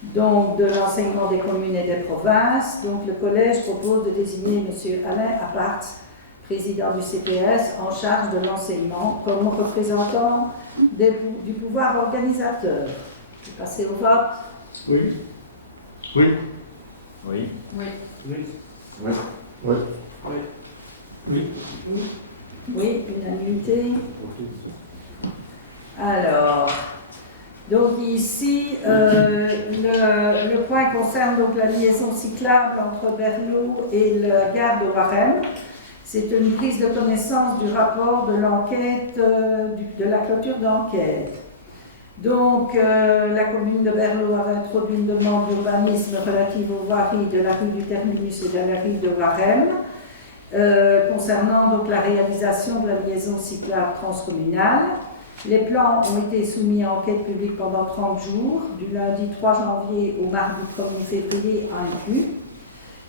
donc, de l'enseignement des communes et des provinces. Donc le collège propose de désigner M. Alain Apart, président du CPS, en charge de l'enseignement, comme représentant du pouvoir organisateur. Je vais passer au vote. Oui. Oui. Oui. Oui. Oui, unanimité. Alors, donc ici, le point concerne donc la liaison cyclable entre Berlot et la gare de Waremme. C'est une prise de connaissance du rapport de l'enquête, de la clôture d'enquête. Donc, la commune de Berlot avait introduit une demande d'urbanisme relative aux voiries de la rue du Terminus et de la rue de Waremme, concernant donc la réalisation de la liaison cyclable transcommunale. Les plans ont été soumis à enquête publique pendant 30 jours, du lundi 3 janvier au mardi 1er février inclus.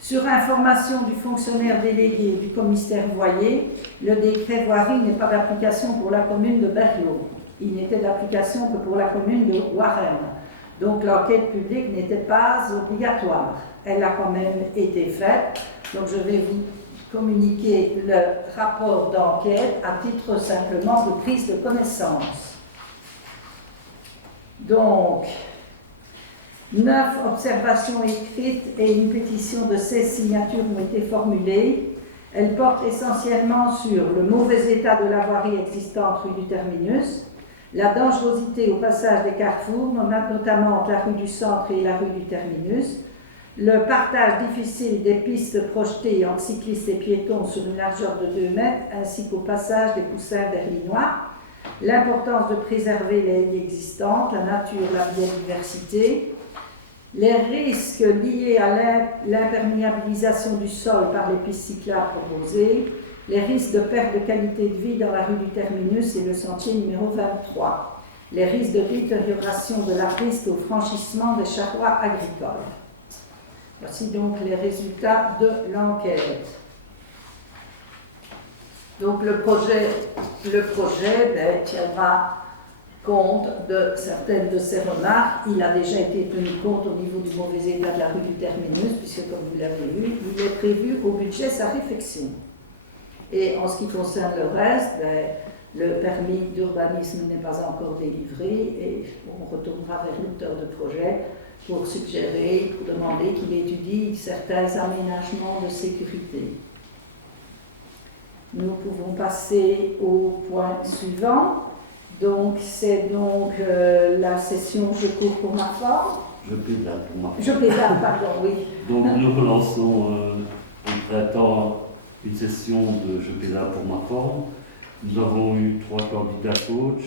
Sur information du fonctionnaire délégué du commissaire Voyer, le décret voirie n'est pas d'application pour la commune de Berlot. Il n'était d'application que pour la commune de Waremme. Donc l'enquête publique n'était pas obligatoire. Elle a quand même été faite. Donc je vais vous communiquer le rapport d'enquête à titre simplement de prise de connaissance. Donc, 9 observations écrites et une pétition de 16 signatures ont été formulées. Elles portent essentiellement sur le mauvais état de la voirie existante rue du Terminus, la dangerosité au passage des carrefours, notamment entre la rue du Centre et la rue du Terminus, le partage difficile des pistes projetées entre cyclistes et piétons sur une largeur de 2 mètres, ainsi qu'au passage des poussins berlinois, l'importance de préserver les haies existantes, la nature, la biodiversité, les risques liés à l'imperméabilisation du sol par les pistes cyclables proposées, les risques de perte de qualité de vie dans la rue du Terminus et le sentier numéro 23, les risques de détérioration de la piste au franchissement des charrois agricoles. Voici donc les résultats de l'enquête. Donc le projet tiendra compte de certaines de ces remarques. Il a déjà été tenu compte au niveau du mauvais état de la rue du Terminus, puisque comme vous l'avez vu, il est prévu au budget sa réfection. Et en ce qui concerne le reste, le permis d'urbanisme n'est pas encore délivré et on retournera vers l'auteur de projet pour suggérer, pour demander qu'il étudie certains aménagements de sécurité. Nous pouvons passer au point suivant. Donc, c'est donc la session Je cours pour ma forme. Je pédale pour ma forme. Je pédale, pardon, oui. Donc, nous relançons au printemps une session de Je pédale pour ma forme. Nous avons eu 3 candidats coach,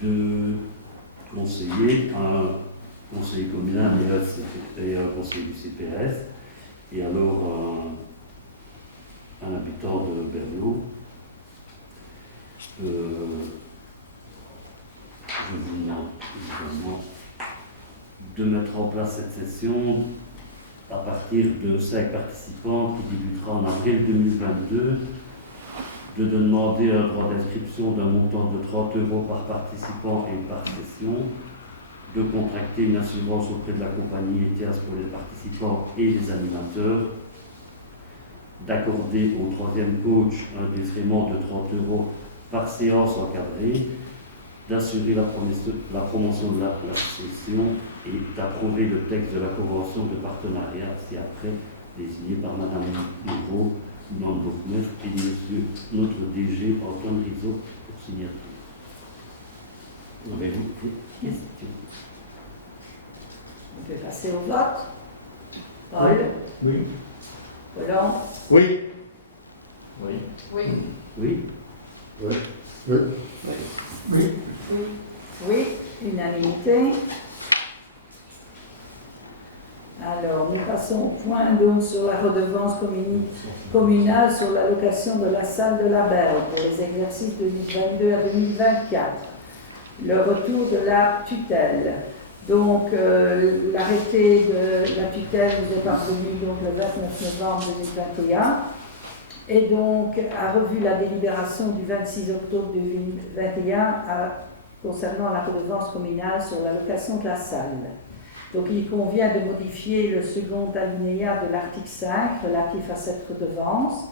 2 conseillers, un conseiller communal et un conseiller du CPS, et alors un habitant de Berlot. Je vous demande évidemment de mettre en place cette session à partir de 5 participants qui débutera en avril 2022, de demander un droit d'inscription d'un montant de 30 € par participant et par session, de contracter une assurance auprès de la compagnie ETIAS pour les participants et les animateurs, d'accorder au 3e coach un défraiement de 30 € par séance encadrée, d'assurer la promotion de la session et d'approuver le texte de la convention de partenariat ci-après désigné par Mme Hiro, Mme Bourgmestre et M. notre DG Antoine Rizzo pour signature. Avez-vous des questions? On peut passer au vote. Paul? Oui. Roland? Oui. Oui. Oui. Oui. Ouais. Oui. Oui. Oui, unanimité. Alors, nous passons au point donc sur la redevance communale sur la location de la salle de la Berle pour les exercices 2022 à 2024. Le retour de la tutelle. Donc, l'arrêté de la tutelle nous est parvenu donc, le 29 novembre 2021 et donc a revu la délibération du 26 octobre 2021 concernant la redevance communale sur la location de la salle. Donc, il convient de modifier le second alinéa de l'article 5 relatif à cette redevance.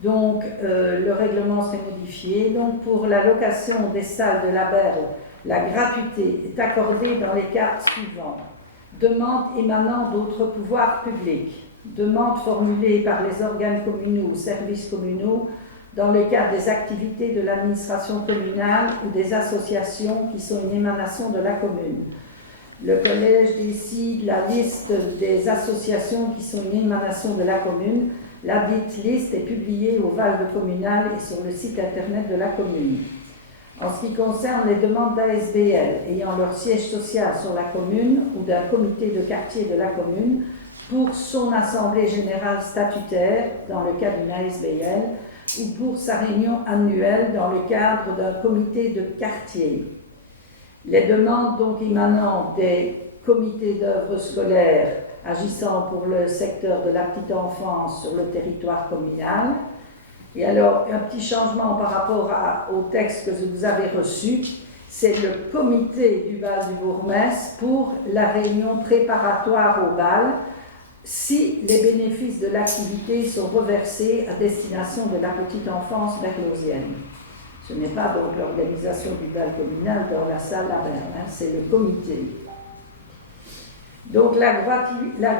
Donc, le règlement s'est modifié. Donc, pour la location des salles de la Berle, la gratuité est accordée dans les cas suivants. Demande émanant d'autres pouvoirs publics. Demande formulée par les organes communaux ou services communaux dans le cadre des activités de l'administration communale ou des associations qui sont une émanation de la commune. Le collège décide la liste des associations qui sont une émanation de la commune. La dite liste est publiée au Valve communal et sur le site internet de la commune. En ce qui concerne les demandes d'ASBL ayant leur siège social sur la commune ou d'un comité de quartier de la commune pour son assemblée générale statutaire dans le cadre d'une ASBL ou pour sa réunion annuelle dans le cadre d'un comité de quartier. Les demandes donc émanant des comités d'œuvres scolaires agissant pour le secteur de la petite enfance sur le territoire communal. Et alors, un petit changement par rapport au texte que vous avez reçu, c'est le comité du bal du bourgmestre pour la réunion préparatoire au bal, si les bénéfices de l'activité sont reversés à destination de la petite enfance berlosienne. Ce n'est pas donc l'organisation du bal communal dans la salle à Berlin, c'est le comité. Donc la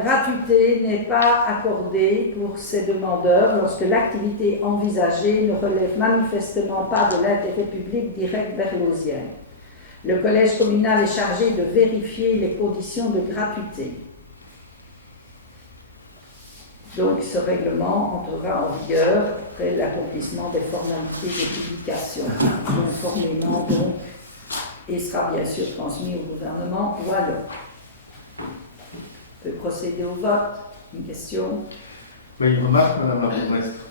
gratuité n'est pas accordée pour ces demandeurs lorsque l'activité envisagée ne relève manifestement pas de l'intérêt public direct berlosien. Le collège communal est chargé de vérifier les conditions de gratuité. Donc ce règlement entrera en vigueur après l'accomplissement des formalités de publication, conformément donc, et sera bien sûr transmis au gouvernement wallon. On peut procéder au vote. Une question? Oui, une remarque, Madame la bourgmestre.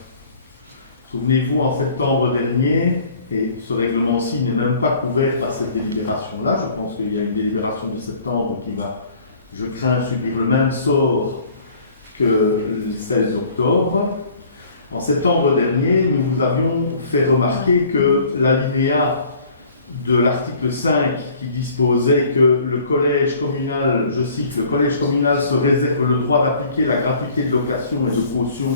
Souvenez-vous, en septembre dernier, et ce règlement-ci n'est même pas couvert par cette délibération-là, je pense qu'il y a une délibération de septembre qui va, je crains, subir le même sort que le 16 octobre. En septembre dernier, nous vous avions fait remarquer que l'alinéa de l'article 5 qui disposait que le collège communal, je cite, le collège communal se réserve le droit d'appliquer la gratuité de location et de caution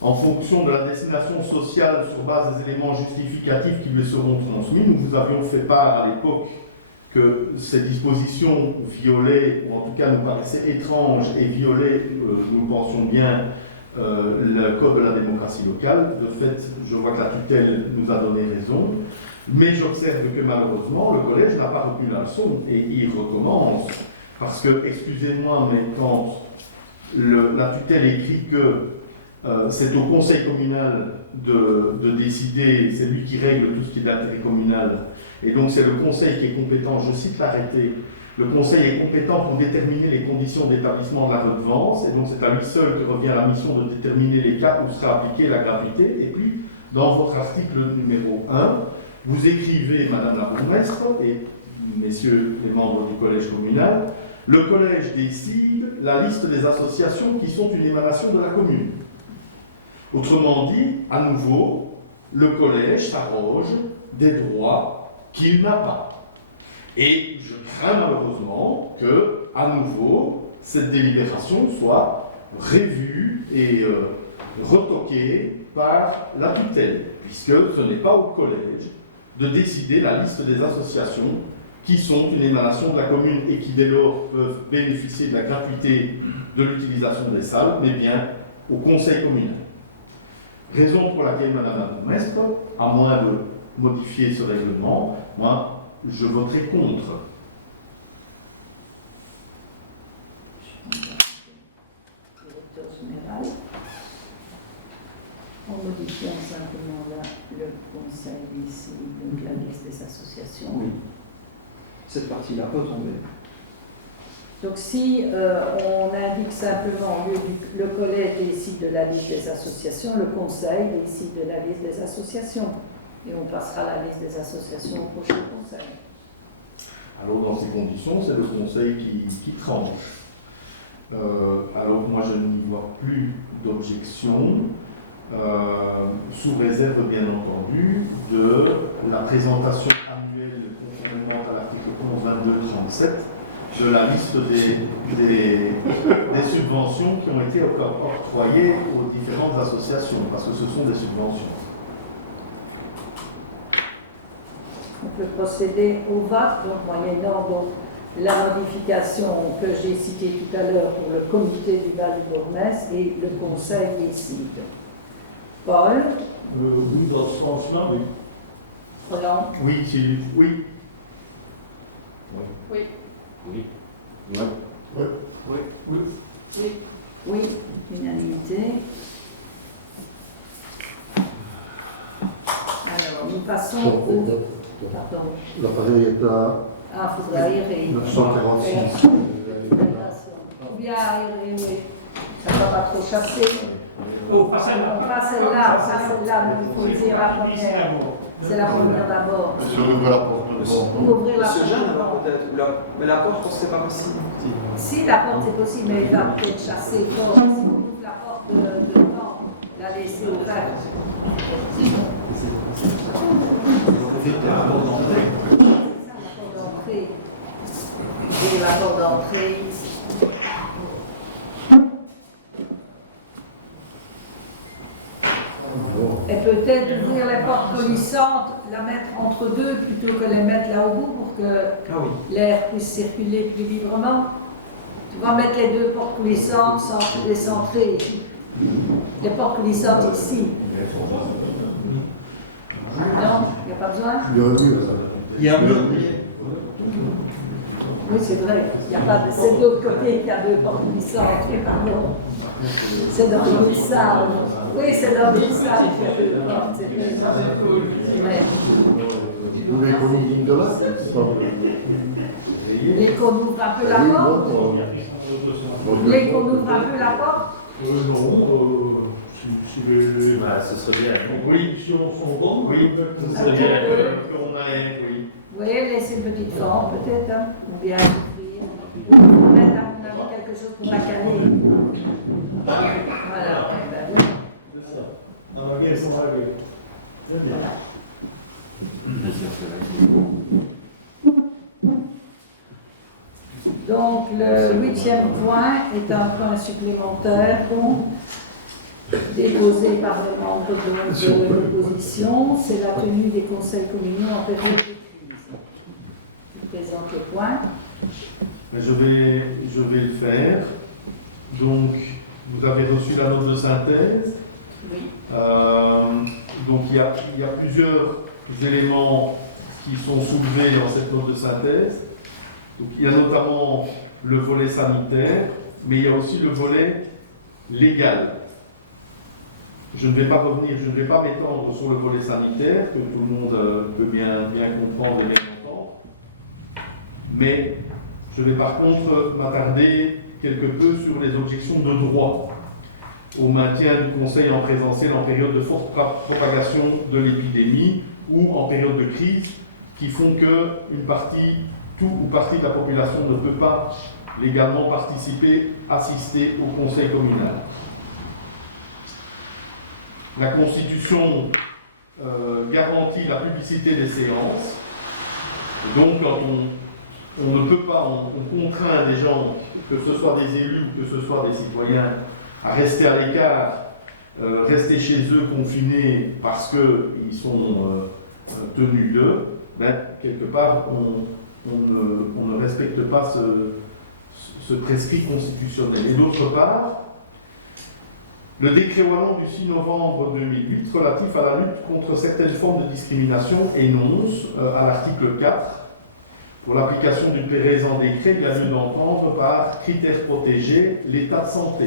en fonction de la destination sociale sur base des éléments justificatifs qui lui seront transmis. Nous vous avions fait part à l'époque que ces dispositions violaient, ou en tout cas nous paraissaient étranges et violaient, nous le pensions bien, le code de la démocratie locale. De fait, je vois que la tutelle nous a donné raison, mais j'observe que malheureusement, le collège n'a pas retenu la leçon et il recommence. Parce que, excusez-moi, mais quand la tutelle écrit que c'est au conseil communal de décider, c'est lui qui règle tout ce qui est d'intérêt communal, et donc c'est le conseil qui est compétent, je cite l'arrêté, le conseil est compétent pour déterminer les conditions d'établissement de la redevance, et donc c'est à lui seul que revient la mission de déterminer les cas où sera appliquée la gratuité. Et puis, dans votre article numéro 1, vous écrivez, Madame la bourgmestre et messieurs les membres du collège communal, le collège décide la liste des associations qui sont une émanation de la commune. Autrement dit, à nouveau, le collège s'arroge des droits qu'il n'a pas. Et je crains malheureusement que, à nouveau, cette délibération soit revue et retoquée par la tutelle, puisque ce n'est pas au collège de décider la liste des associations qui sont une émanation de la commune et qui dès lors peuvent bénéficier de la gratuité de l'utilisation des salles, mais bien au conseil communal. Raison pour laquelle, Madame la bourgmestre, à moins de modifier ce règlement, moi, je voterai contre. Directeur général. En modifiant simplement là le conseil ici, donc la liste des associations. Oui. Cette partie-là peut tomber. Donc si on indique simplement au lieu du le collège décide de la liste des associations, le conseil décide de la liste des associations. Et on passera la liste des associations au prochain conseil. Alors dans ces conditions, c'est le conseil qui tranche. Alors moi je n'y vois plus d'objection, sous réserve bien entendu de la présentation annuelle conformément à l'article 11, 22, 37 de la liste des subventions qui ont été octroyées aux différentes associations, parce que ce sont des subventions. On peut procéder au vote, donc moyennant donc, la modification que j'ai citée tout à l'heure pour le comité du Val-de-Bourgmestre et le conseil décide. Paul? Oui, dans ce sens-là, oui. Roland? Oui, Sylvie, oui. Oui. Oui. Ouais. Oui. Oui. Oui, unanimité. Alors, nous passons au... Pardon. L'appareil est à Ah, il faudra aérer. 946. Ou bien aérer, oui. Ça ne va pas trop chasser. Oh, pas celle-là. Pas celle-là, mais il faut dire la première. C'est la première d'abord. Si on ouvre la porte, Pour ouvrir la Ce porte. jeune là-bas peut-être. Mais la porte, je pense que c'est pas possible. Si la porte c'est possible, mais il va peut-être chasser fort. Si on ouvre la porte de devant, la laisser ouverte. C'est ça, la porte d'entrée. Et la porte d'entrée. Et peut-être ouvrir les portes coulissantes, la mettre entre deux plutôt que les mettre là au bout pour que l'air puisse circuler plus librement. Tu vas mettre les deux portes coulissantes sans les centrer. Les portes coulissantes ici. Non, il n'y a pas besoin. il y a un mur. Il y a un mur. Oui, c'est vrai. Il n'y a pas de... C'est de l'autre côté qu'il y a deux portes glissantes. Pardon. C'est dans l'autre salle. Oui, c'est dans l'autre salle qu'il y a deux portes. C'est vrai. Ouais. Vous voulez qu'on nous dise de là Les qu'on ouvre un peu la porte. Les qu'on ouvre un peu la porte. Non, si les Bah, ce serait bien. conditions sont bonnes, Oui. peut-être. Ce serait bien qu'on ait, oui. Oui, laissez une petite forme peut-être, hein, ou bien écrire. Ou mettre à mon avis quelque chose pour la caler. Voilà, eh ben oui. C'est ça. Dans la guerre, sont arrivés. Très bien. Donc le 8e point est un point supplémentaire, donc, déposé par les membres de l'opposition, c'est la tenue des conseils communaux en période de crise. Je présente le point. Mais je vais le faire. Donc, vous avez reçu la note de synthèse. Oui. Donc, il y a plusieurs éléments qui sont soulevés dans cette note de synthèse. Donc, il y a notamment le volet sanitaire, mais il y a aussi le volet légal. Je ne vais pas revenir, je ne vais pas m'étendre sur le volet sanitaire, que tout le monde peut bien comprendre et bien entendre. Mais je vais par contre m'attarder quelque peu sur les objections de droit au maintien du conseil en présentiel en période de forte propagation de l'épidémie ou en période de crise, qui font qu'une partie, tout ou partie de la population ne peut pas légalement participer, assister au conseil communal. La Constitution garantit la publicité des séances. Et donc, quand on ne peut pas, on contraint des gens, que ce soit des élus ou que ce soit des citoyens, à rester à l'écart, rester chez eux confinés parce qu'ils sont tenus d'eux, ben, quelque part, on ne respecte pas ce prescrit constitutionnel. Et d'autre part, le décret wallon du 6 novembre 2008 relatif à la lutte contre certaines formes de discrimination énonce, à l'article 4, pour l'application du présent décret, il y a lieu d'entendre par critères protégés l'état de santé.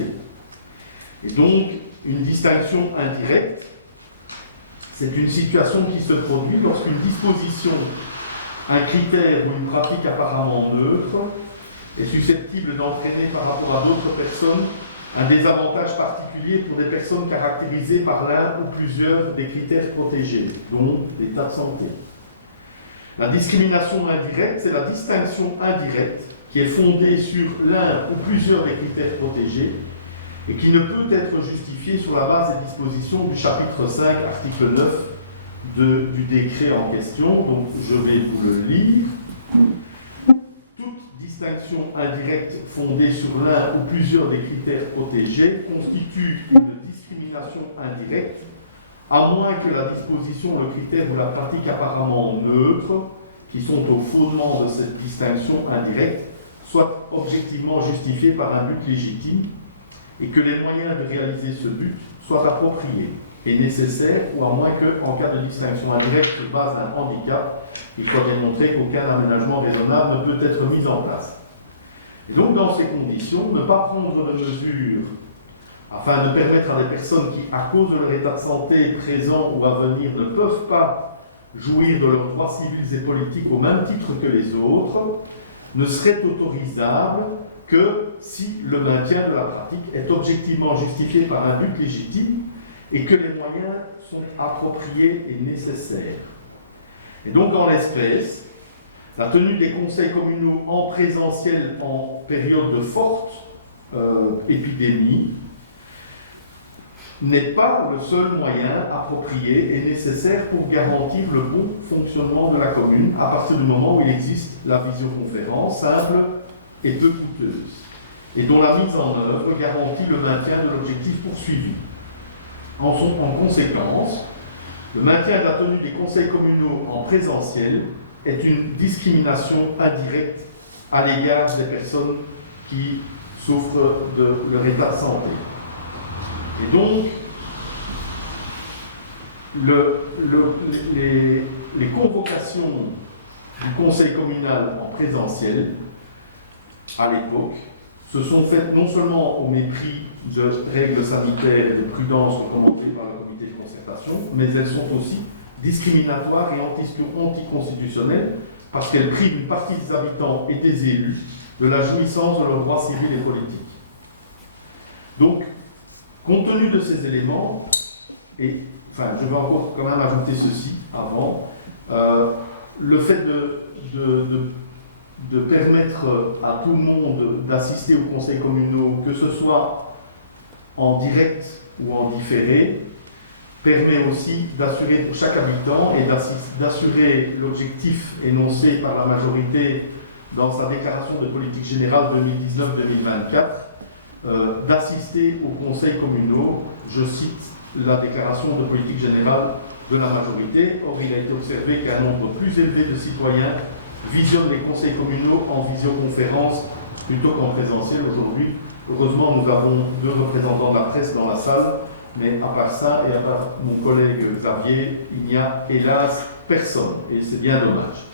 Et donc, une distinction indirecte, c'est une situation qui se produit lorsqu'une disposition, un critère ou une pratique apparemment neutre est susceptible d'entraîner par rapport à d'autres personnes un désavantage particulier pour des personnes caractérisées par l'un ou plusieurs des critères protégés, dont l'état de santé. La discrimination indirecte, c'est la distinction indirecte qui est fondée sur l'un ou plusieurs des critères protégés et qui ne peut être justifiée sur la base des dispositions du chapitre 5, article 9 du décret en question. Donc je vais vous le lire. Distinction indirecte fondée sur l'un ou plusieurs des critères protégés constitue une discrimination indirecte, à moins que la disposition, le critère ou la pratique apparemment neutre, qui sont au fondement de cette distinction indirecte, soit objectivement justifiée par un but légitime et que les moyens de réaliser ce but soient appropriés et nécessaires, ou à moins que, en cas de distinction indirecte sur base d'un handicap, il soit démontré qu'aucun aménagement raisonnable ne peut être mis en place. Et donc, dans ces conditions, ne pas prendre de mesures afin de permettre à des personnes qui, à cause de leur état de santé présent ou à venir, ne peuvent pas jouir de leurs droits civils et politiques au même titre que les autres, ne serait autorisable que si le maintien de la pratique est objectivement justifié par un but légitime et que les moyens sont appropriés et nécessaires. Et donc, en l'espèce, la tenue des conseils communaux en présentiel en période de forte épidémie n'est pas le seul moyen approprié et nécessaire pour garantir le bon fonctionnement de la commune à partir du moment où il existe la visioconférence simple et peu coûteuse et dont la mise en œuvre garantit le maintien de l'objectif poursuivi. En conséquence, le maintien de la tenue des conseils communaux en présentiel est une discrimination indirecte à l'égard des personnes qui souffrent de leur état de santé. Et donc, les convocations du conseil communal en présentiel, à l'époque, se sont faites non seulement au mépris de règles sanitaires et de prudence recommandées par le comité de concertation, mais elles sont aussi discriminatoires et anticonstitutionnelles parce qu'elles privent une partie des habitants et des élus de la jouissance de leurs droits civils et politiques. Donc, compte tenu de ces éléments, et enfin, je vais encore quand même ajouter ceci avant, le fait de permettre à tout le monde d'assister aux conseils communaux, que ce soit en direct ou en différé, permet aussi d'assurer pour chaque habitant et d'assurer l'objectif énoncé par la majorité dans sa déclaration de politique générale 2019-2024, d'assister aux conseils communaux, je cite la déclaration de politique générale de la majorité. Or, il a été observé qu'un nombre plus élevé de citoyens visionnent les conseils communaux en visioconférence plutôt qu'en présentiel aujourd'hui. Heureusement, nous avons 2 représentants de la presse dans la salle, mais à part ça, et à part mon collègue Xavier, il n'y a hélas personne, et c'est bien dommage.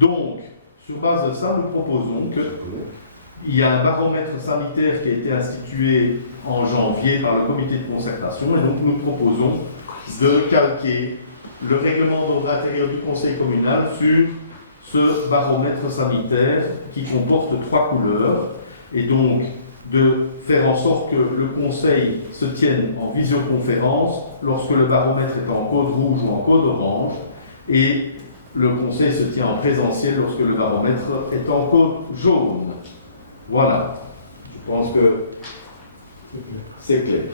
Donc, sur base de ça, nous proposons qu'il y a un baromètre sanitaire qui a été institué en janvier par le comité de concertation, et donc nous proposons de calquer le règlement d'ordre intérieur du conseil communal sur ce baromètre sanitaire qui comporte 3 couleurs, et donc de faire en sorte que le conseil se tienne en visioconférence lorsque le baromètre est en code rouge ou en code orange, et le conseil se tient en présentiel lorsque le baromètre est en code jaune. Voilà, je pense que c'est clair.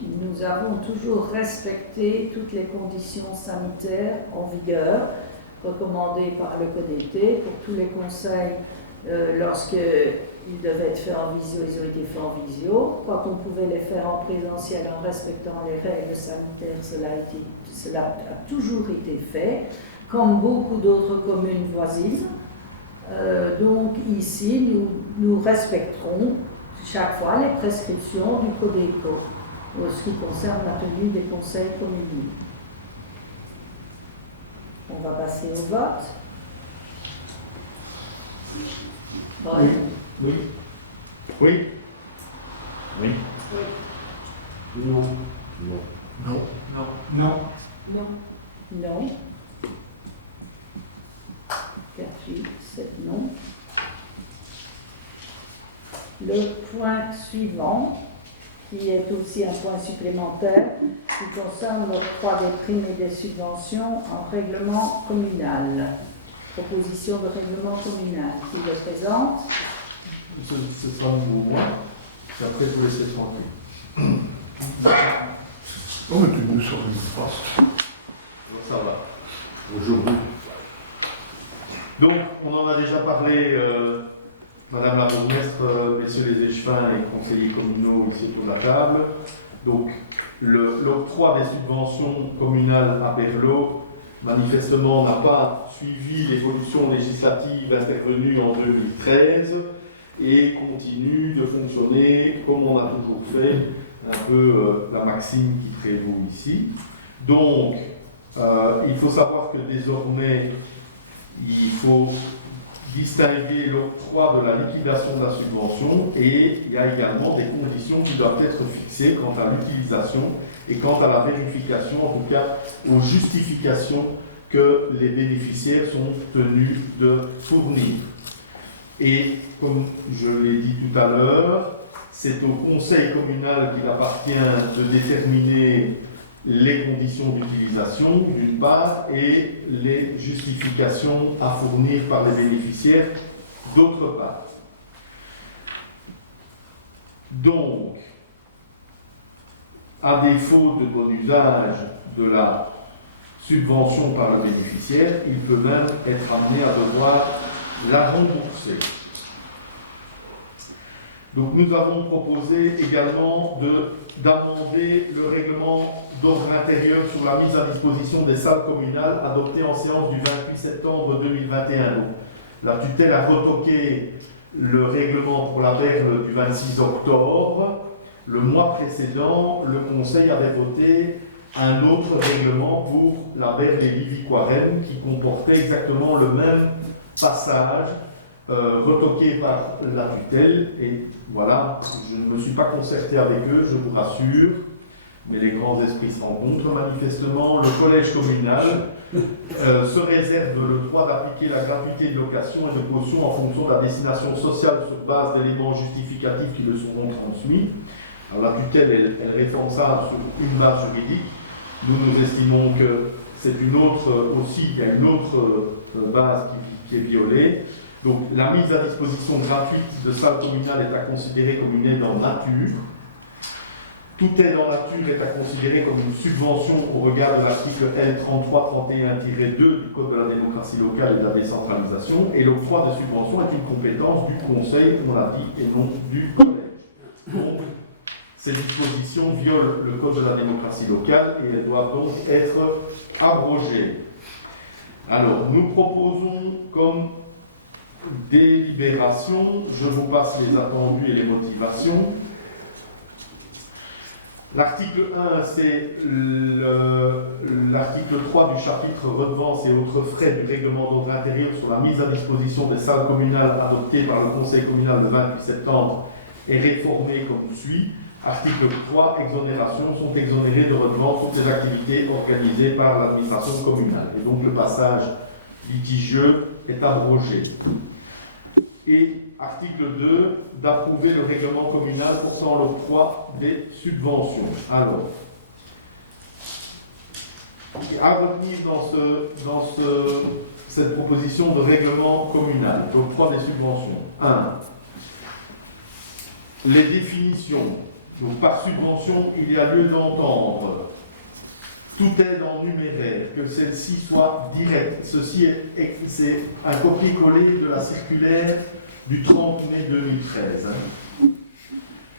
Nous avons toujours respecté toutes les conditions sanitaires en vigueur, recommandées par le CODET pour tous les conseils. Lorsqu'ils devaient être faits en visio, ils ont été faits en visio. Quand on pouvait les faire en présentiel en respectant les règles sanitaires, cela a toujours été fait, comme beaucoup d'autres communes voisines. Donc ici, nous respecterons chaque fois les prescriptions du CODECO en ce qui concerne la tenue des conseils communaux. On va passer au vote. Oui. Oui. Oui. Oui. Non. Non. Non. Non. Non. 4, 8, 7, non. Le point suivant, qui est aussi un point supplémentaire, qui concerne l'octroi des primes et des subventions en règlement communal. Proposition de règlement communal. Qui le présente? Ce sera pour moi, et après vous laissez tranquille. Oh, mais tu nous sors une face. Ça va. Aujourd'hui. Donc, on en a déjà parlé, Madame la bourgmestre, messieurs les échevins et conseillers communaux ici autour de la table. Donc, l'octroi des subventions communales à Berlot, manifestement, n'a pas suivi l'évolution législative intervenue en 2013 et continue de fonctionner comme on a toujours fait, un peu la maxime qui prévaut ici. Donc, il faut savoir que désormais, il faut distinguer l'octroi de la liquidation de la subvention, et il y a également des conditions qui doivent être fixées quant à l'utilisation et quant à la vérification, en tout cas aux justifications que les bénéficiaires sont tenus de fournir. Et comme je l'ai dit tout à l'heure, c'est au conseil communal qu'il appartient de déterminer les conditions d'utilisation d'une part et les justifications à fournir par les bénéficiaires d'autre part. Donc, à défaut de bon usage de la subvention par le bénéficiaire, il peut même être amené à devoir la rembourser. Donc nous avons proposé également d'amender le règlement d'ordre intérieur sur la mise à disposition des salles communales adopté en séance du 28 septembre 2021. Donc, la tutelle a retoqué le règlement pour la Berle du 26 octobre. Le mois précédent, le Conseil avait voté un autre règlement pour la Berle et Livy-Quarenne qui comportait exactement le même passage retoqués par la tutelle. Et voilà, je ne me suis pas concerté avec eux, je vous rassure, mais les grands esprits se rencontrent manifestement. Le collège communal se réserve le droit d'appliquer la gratuité de location et de caution en fonction de la destination sociale sur base d'éléments justificatifs qui le seront transmis. Alors la tutelle, elle réforme ça sur une base juridique. Nous estimons que c'est une autre aussi, il y a une autre base qui est violée. Donc la mise à disposition gratuite de salles communales est à considérer comme une aide en nature. Toute aide en nature est à considérer comme une subvention au regard de l'article L3331-2 du Code de la démocratie locale et de la décentralisation. Et l'octroi de subvention est une compétence du Conseil, on l'a dit, et non du Collège. Donc, ces dispositions violent le Code de la démocratie locale et elles doivent donc être abrogées. Alors, nous proposons comme délibération, je vous passe les attendus et les motivations. L'article 1, c'est l'article 3 du chapitre redevances et autres frais du règlement d'ordre intérieur sur la mise à disposition des salles communales adoptées par le Conseil communal le 28 septembre est réformé comme suit. Article 3, exonérations sont exonérées de redevances toutes les activités organisées par l'administration communale. Et donc le passage litigieux est abrogé. Et article 2, d'approuver le règlement communal portant l'octroi des subventions. Alors, à revenir dans cette proposition de règlement communal, l'octroi des subventions. 1. Les définitions. Donc, par subvention, il y a lieu d'entendre toute aide en numéraire, que celle-ci soit directe. Ceci c'est un copier-coller de la circulaire du 30 mai 2013.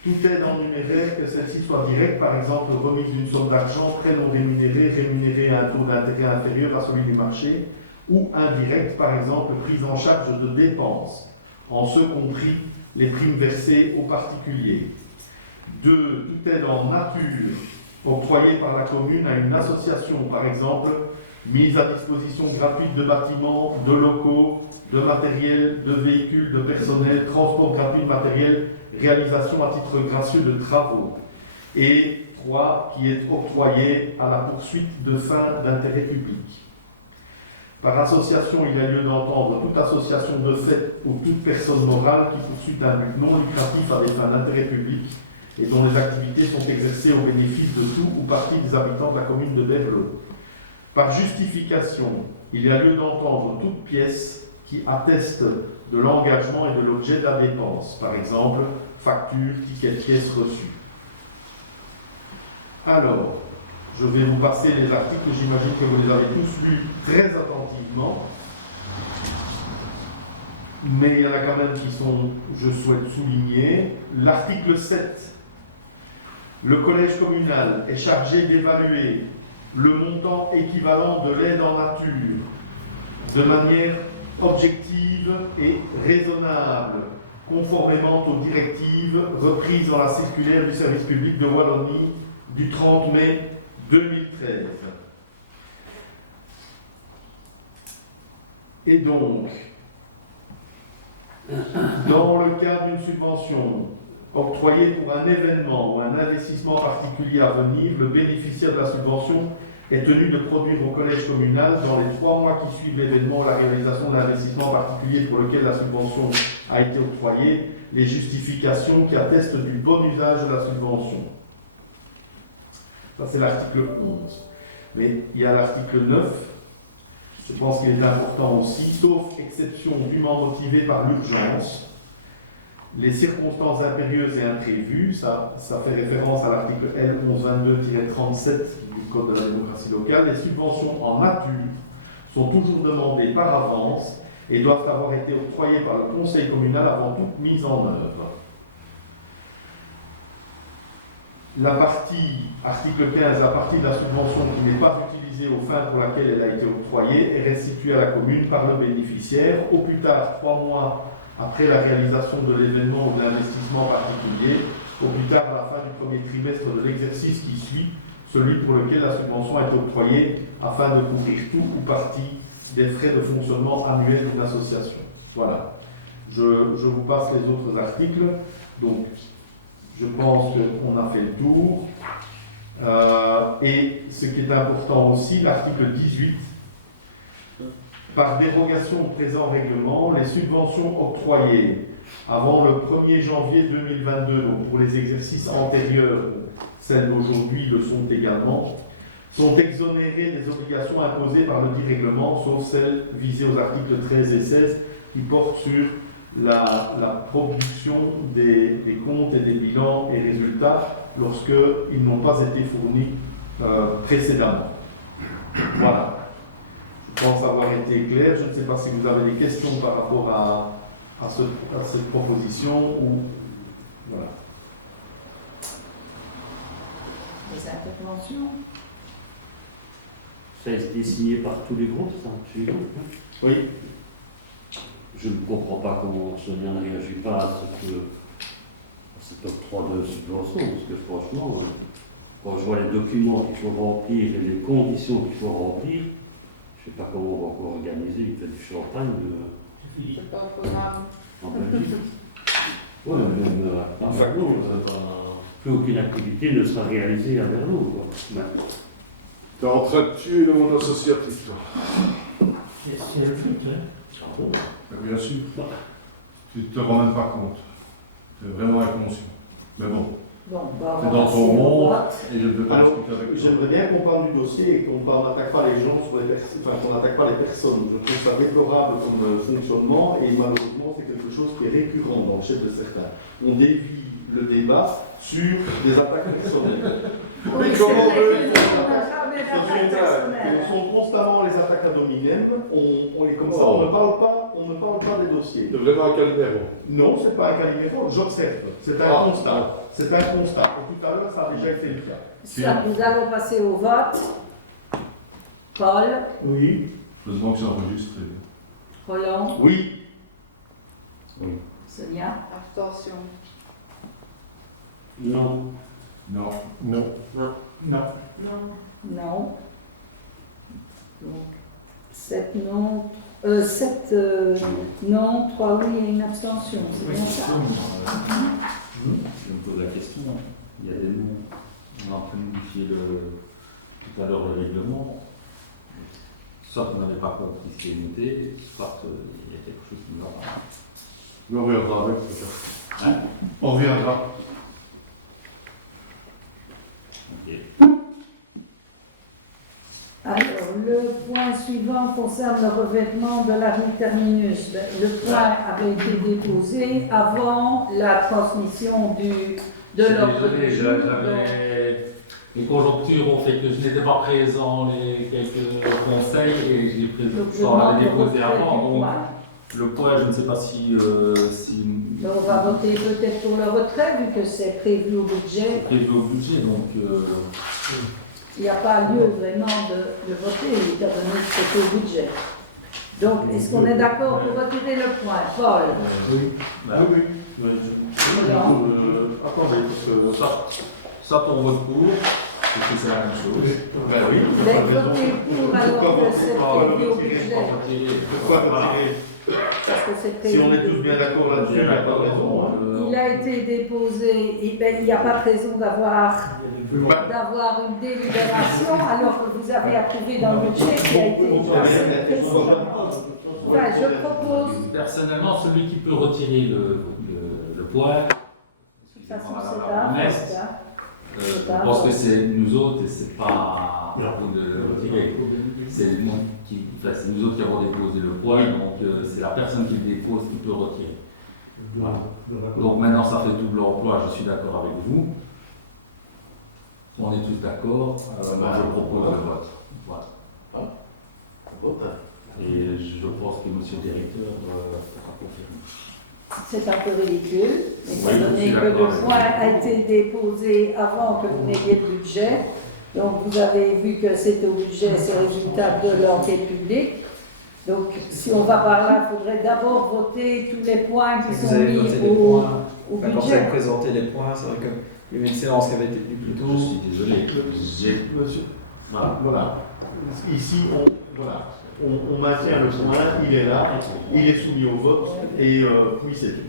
Toute aide en numéraire, que celle-ci soit directe, par exemple remise d'une somme d'argent, prêt non rémunéré, rémunéré à un taux d'intérêt inférieur à celui du marché, ou indirecte, par exemple prise en charge de dépenses, en ce compris les primes versées aux particuliers. 2. Toute aide en nature, octroyée par la commune à une association, par exemple, mise à disposition gratuite de bâtiments, de locaux, de matériel, de véhicules, de personnel, transport gratuit de matériel, réalisation à titre gracieux de travaux. Et 3. Qui est octroyée à la poursuite de fins d'intérêt public. Par association, il y a lieu d'entendre toute association de fait ou toute personne morale qui poursuit un but non lucratif à des fins d'intérêt public et dont les activités sont exercées au bénéfice de tout ou partie des habitants de la commune de Berlot. Par justification, il y a lieu d'entendre toute pièce qui atteste de l'engagement et de l'objet de la dépense, par exemple, facture, ticket de pièce reçu. Alors, je vais vous passer les articles, j'imagine que vous les avez tous lus très attentivement, mais il y en a quand même qui sont, je souhaite souligner. L'article 7. Le collège communal est chargé d'évaluer le montant équivalent de l'aide en nature de manière objective et raisonnable, conformément aux directives reprises dans la circulaire du service public de Wallonie du 30 mai 2013. Et donc, dans le cadre d'une subvention octroyée pour un événement ou un investissement particulier à venir, le bénéficiaire de la subvention est tenu de produire au collège communal, dans les 3 mois qui suivent l'événement ou la réalisation d'un investissement particulier pour lequel la subvention a été octroyée, les justifications qui attestent du bon usage de la subvention. Ça, c'est l'article 11. Mais il y a l'article 9. Je pense qu'il est important aussi, sauf exception dûment motivée par l'urgence, les circonstances impérieuses et imprévues, ça fait référence à l'article L1122-37 du Code de la démocratie locale. Les subventions en nature sont toujours demandées par avance et doivent avoir été octroyées par le conseil communal avant toute mise en œuvre. La partie, article 15, la partie de la subvention qui n'est pas utilisée aux fins pour laquelle elle a été octroyée est restituée à la commune par le bénéficiaire, au plus tard 3 mois après la réalisation de l'événement ou de l'investissement particulier, au plus tard à la fin du premier trimestre de l'exercice qui suit, celui pour lequel la subvention est octroyée, afin de couvrir tout ou partie des frais de fonctionnement annuels d'une association. Voilà. Je vous passe les autres articles. Donc, je pense qu'on a fait le tour. Et ce qui est important aussi, l'article 18. Par dérogation au présent règlement, les subventions octroyées avant le 1er janvier 2022, donc pour les exercices antérieurs, celles d'aujourd'hui le sont également, sont exonérées des obligations imposées par le dit règlement, sauf celles visées aux articles 13 et 16 qui portent sur la production des comptes et des bilans et résultats lorsqu'ils n'ont pas été fournis précédemment. Voilà. Je pense avoir été clair. Je ne sais pas si vous avez des questions par rapport à cette proposition ou voilà. Des interventions? Ça a été signé par tous les groupes, ça, chez les groupes, hein. Oui. Je ne comprends pas comment Sonia ne réagit pas à cet octroi de subvention, parce que franchement, quand je vois les documents qu'il faut remplir et les conditions qu'il faut remplir, je ne sais pas comment on va encore organiser une fête du champagne C'est pas faisable. en Belgique. Oui, même à Verlot, plus aucune activité ne sera réalisée à Verlot, quoi. Tu es en train de tuer le monde associatif, toi. C'est le but, hein. Bien sûr. Tu ne te rends même pas compte. Tu es vraiment inconscient. Mais bon, Bon, bah, c'est on va dans passer ton au monde vote. et je ne peux pas Alors, discuter avec toi. j'aimerais bien qu'on parle du dossier et qu'on n'attaque pas les gens sur les personnes, enfin qu'on n'attaque pas les personnes. Je trouve ça déplorable comme fonctionnement et malheureusement c'est quelque chose qui est récurrent dans le chef de certains. On dévie le débat sur des attaques personnelles. Oui, c'est comment vrai on que nous, on n'a jamais d'attaque personnelle. Ce sont constamment les attaques ad hominem. On est comme ça, on ne parle pas des dossiers. C'est vraiment un Calimero. Non, ce n'est pas un caliméro, j'observe. C'est un constat. C'est un constat. Et tout à l'heure, ça a déjà été le cas. Ça, nous allons passer au vote. Paul, Oui. Heureusement que c'est enregistré. Roland, Oui. Sonia, Abstention. Non. Non. Non. Non. non. Donc, 7 non, 7 non, 3 oui et une abstention. C'est bien ça. Je me pose la question. Il y a des mots. On est en train de modifier tout à l'heure le règlement. Soit qu'on n'avait pas compris ce qui est noté, soit il y a quelque chose qui ne va pas. Mais on reviendra avec peut-être. Hein? On reviendra. Ok. Alors, le point suivant concerne le revêtement de la rue Terminus. Ben, le point avait été déposé avant la transmission de l'ordre du jour. Les conjonctures ont fait que je n'étais pas présent les quelques conseils et j'ai Donc, je on l'avait demande le déposé retrait avant. du Donc, point. le point, je ne sais pas si Mais on va voter peut-être pour le retrait, vu que c'est prévu au budget. c'est prévu au budget. Donc, Il n'y a pas lieu vraiment de voter, étant donné que c'est au budget. Donc, est-ce qu'on est d'accord pour retirer le point? Paul? bah, Attendez, parce que ça pour votre cours, parce que c'est la même chose. Ben oui. Mais votez pour alors que c'est prévu au budget. Pourquoi retirer? Parce que c'est prévu. Si on est tous bien d'accord là-dessus, il n'y a pas de raison. Hein. Il a été déposé, et ben, il n'y a pas de raison d'avoir une délibération alors que vous avez approuvé dans le budget qui a été déposé. Enfin, je propose, Personnellement, celui qui peut retirer le point, de toute façon, c'est un Ernest, vote, hein. je pense que c'est nous autres et c'est pas à vous de le retirer. C'est nous, c'est nous autres qui avons déposé le point, donc c'est la personne qui le dépose qui peut retirer. Voilà. Donc maintenant, ça fait double emploi, je suis d'accord avec vous. On est tous d'accord, moi je propose le vote. Voilà. Et je pense que monsieur le directeur sera confirmé. c'est un peu ridicule, étant Oui, donné je suis que le d'accord avec point vous. a été déposé avant que vous n'ayez le budget. Donc vous avez vu que c'est au budget, c'est résultat de l'enquête publique. Donc si on va par là, il faudrait d'abord voter tous les points qui Vous sont avez mis voté les au points. au Quand vous avez budget. présenté les points, c'est vrai qu'il y avait une séance qui avait été tenue plus Je tôt. suis désolé. Monsieur, Voilà. voilà. Ici, on maintient le point, il est là, il est soumis au vote, et puis c'est tout.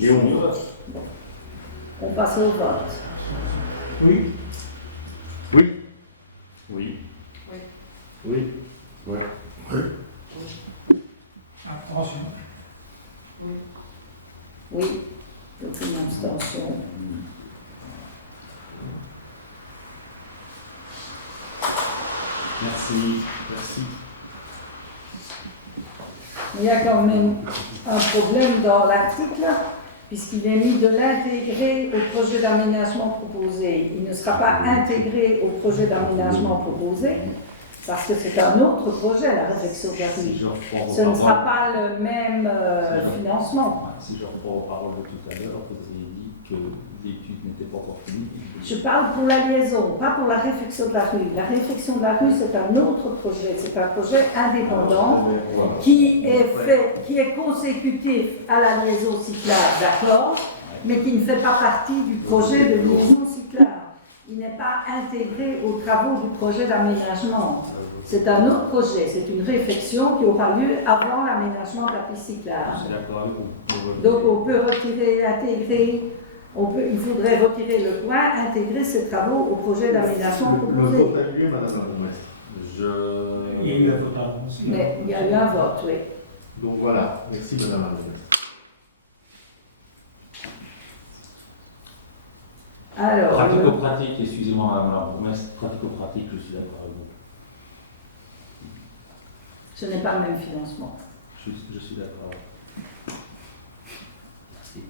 Et on vote. On passe au vote. Oui. Oui. Oui. Oui. Ouais. Abstention. Oui. Donc une abstention. Merci. Merci. Il y a quand même un problème dans l'article, puisqu'il est mis de l'intégrer au projet d'aménagement proposé. Il ne sera pas intégré au projet d'aménagement proposé, parce que c'est un autre projet, la réflexion de la Si rue. je reprends vos Ce ne sera paroles- pas le même financement. Si je reprends vos paroles de tout à l'heure, vous avez dit que l'étude n'était pas encore finie. Je parle pour la liaison, pas pour la réflexion de la rue. La réflexion de la rue, c'est un autre projet. C'est un projet indépendant qui est consécutif à la liaison cyclable, d'accord, mais qui ne fait pas partie du projet de liaison cyclable. Il n'est pas intégré aux travaux du projet d'aménagement. C'est un autre projet, c'est une réflexion qui aura lieu avant l'aménagement de la piste cyclable. C'est d'accord avec vous. Donc on peut retirer, intégrer, il faudrait retirer le point, intégrer ces travaux au projet d'aménagement Le proposé. vote a lieu, Madame la bourgmestre. Il y a eu un vote avant aussi. Mais il y a eu un vote, oui. Donc voilà, merci Madame la bourgmestre. Alors, Pratico-pratique, excusez-moi Madame la bourgmestre, pratico-pratique, je suis d'accord avec vous. ce n'est pas le même financement. Je suis d'accord avec vous. Merci.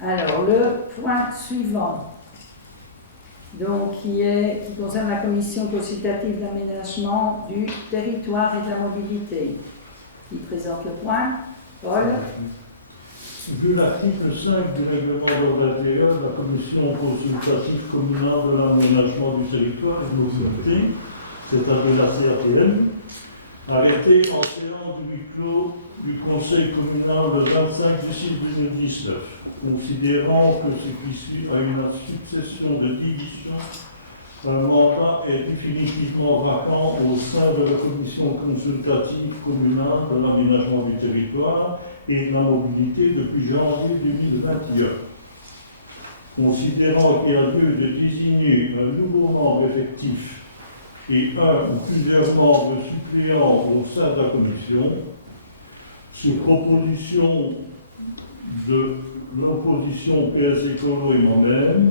Alors, le point suivant, donc, qui concerne la commission consultative d'aménagement du territoire et de la mobilité. Qui présente le point? Paul? Vu l'article 5 du règlement d'ordre intérieur, la commission consultative communale de l'aménagement du territoire et de la mobilité, c'est-à-dire la CRTM, arrêté en séance du huis clos du Conseil communal le 25/6/2019, considérant que ce qui suit à une succession de divisions, un mandat est définitivement vacant au sein de la commission consultative communale de l'aménagement du territoire et de la mobilité depuis janvier 2021. Considérant qu'il y a lieu de désigner un nouveau membre effectif et un ou plusieurs membres suppléants au sein de la commission, sur proposition de l'opposition PS Écolo et moi-même,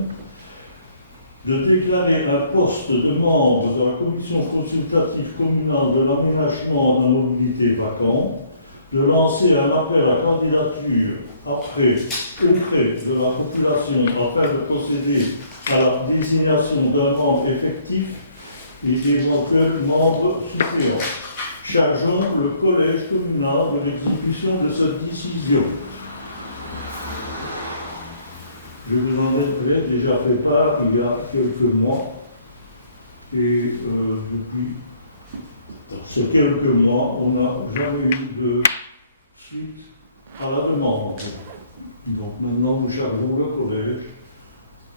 de déclarer un poste de membre de la commission consultative communale de l'aménagement de la mobilité vacant, de lancer un appel à candidature auprès de la population afin de procéder à la désignation d'un membre effectif et d'éventuels membres suppléants. Chargeons le collège communal de l'exécution de cette décision. Je vous en ai peut-être déjà fait part il y a quelques mois, et depuis ces quelques mois, on n'a jamais eu de suite à la demande. Donc maintenant, nous chargeons le collège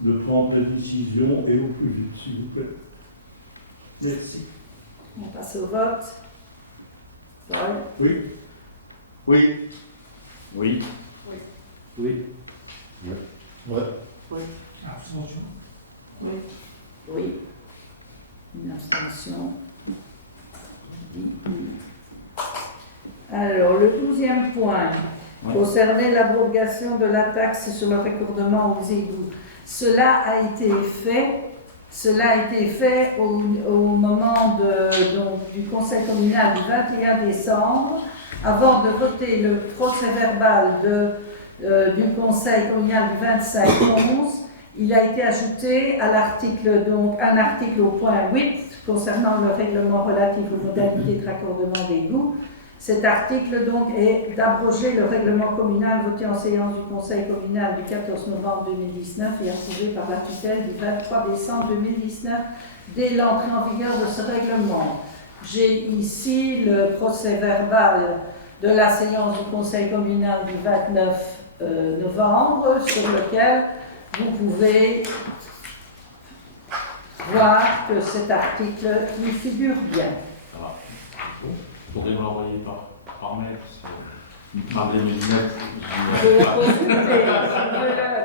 de prendre les décisions et au plus vite, s'il vous plaît. Merci. On passe au vote. Paul? Oui. Oui. Oui. Oui. Ouais. Abstention. Oui. Oui. Une abstention. Alors, le 12e point concernait l'abrogation de la taxe sur le raccordement aux égouts. Cela a été fait au moment du conseil communal du 21 décembre, avant de voter le procès-verbal du conseil communal du 25/11. Il a été ajouté à l'article, un article au point 8 concernant le règlement relatif aux modalités de raccordement d'égouts. Cet article donc est d'abroger le règlement communal voté en séance du conseil communal du 14 novembre 2019 et approuvé par la tutelle du 23 décembre 2019 dès l'entrée en vigueur de ce règlement. J'ai ici le procès-verbal de la séance du conseil communal du 29 novembre sur lequel vous pouvez voir que cet article y figure bien. Malgré mes lunettes, Je vais le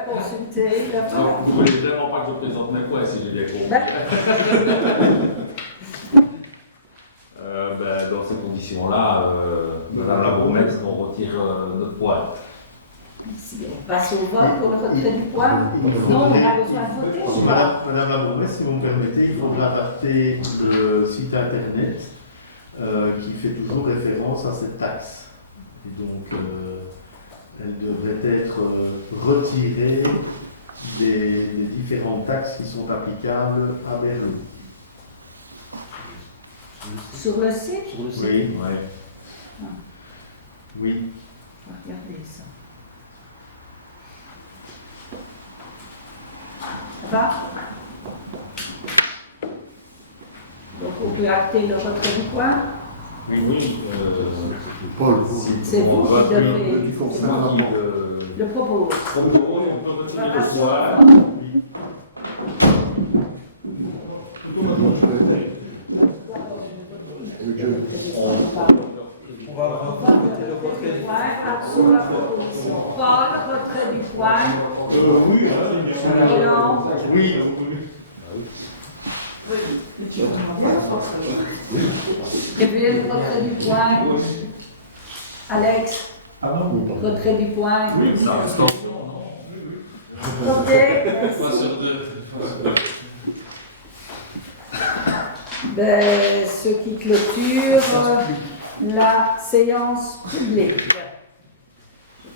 consulter. donc, vous ne voulez vraiment pas que je présente mes points, si j'ai bien compris. Dans ces conditions-là, Madame la bourgmestre, on retire notre point. Si on passe au vote pour le retrait du point. Non, on a besoin de voter. Madame la bourgmestre, si vous me permettez, il faudra adapter le site internet qui fait toujours référence à cette taxe. Et donc, elle devrait être retirée des différentes taxes qui sont applicables à Berlou. Sur le site? Sur le site. Oui, Ah. oui. On va regarder ça. Ça va? Donc on peut acter le retrait du point. Oui. Paul, C'est vous qui devez C'est moi qui le propose. on peut retirer le point. On va voter le retrait du point sur la proposition. Paul, retrait du point. Oui, Roland. Oui. Gabriel, retrait du point. Alex, Pardon? retrait du point. Oui, ça reste en Ok, merci. Ce qui clôture la séance publique.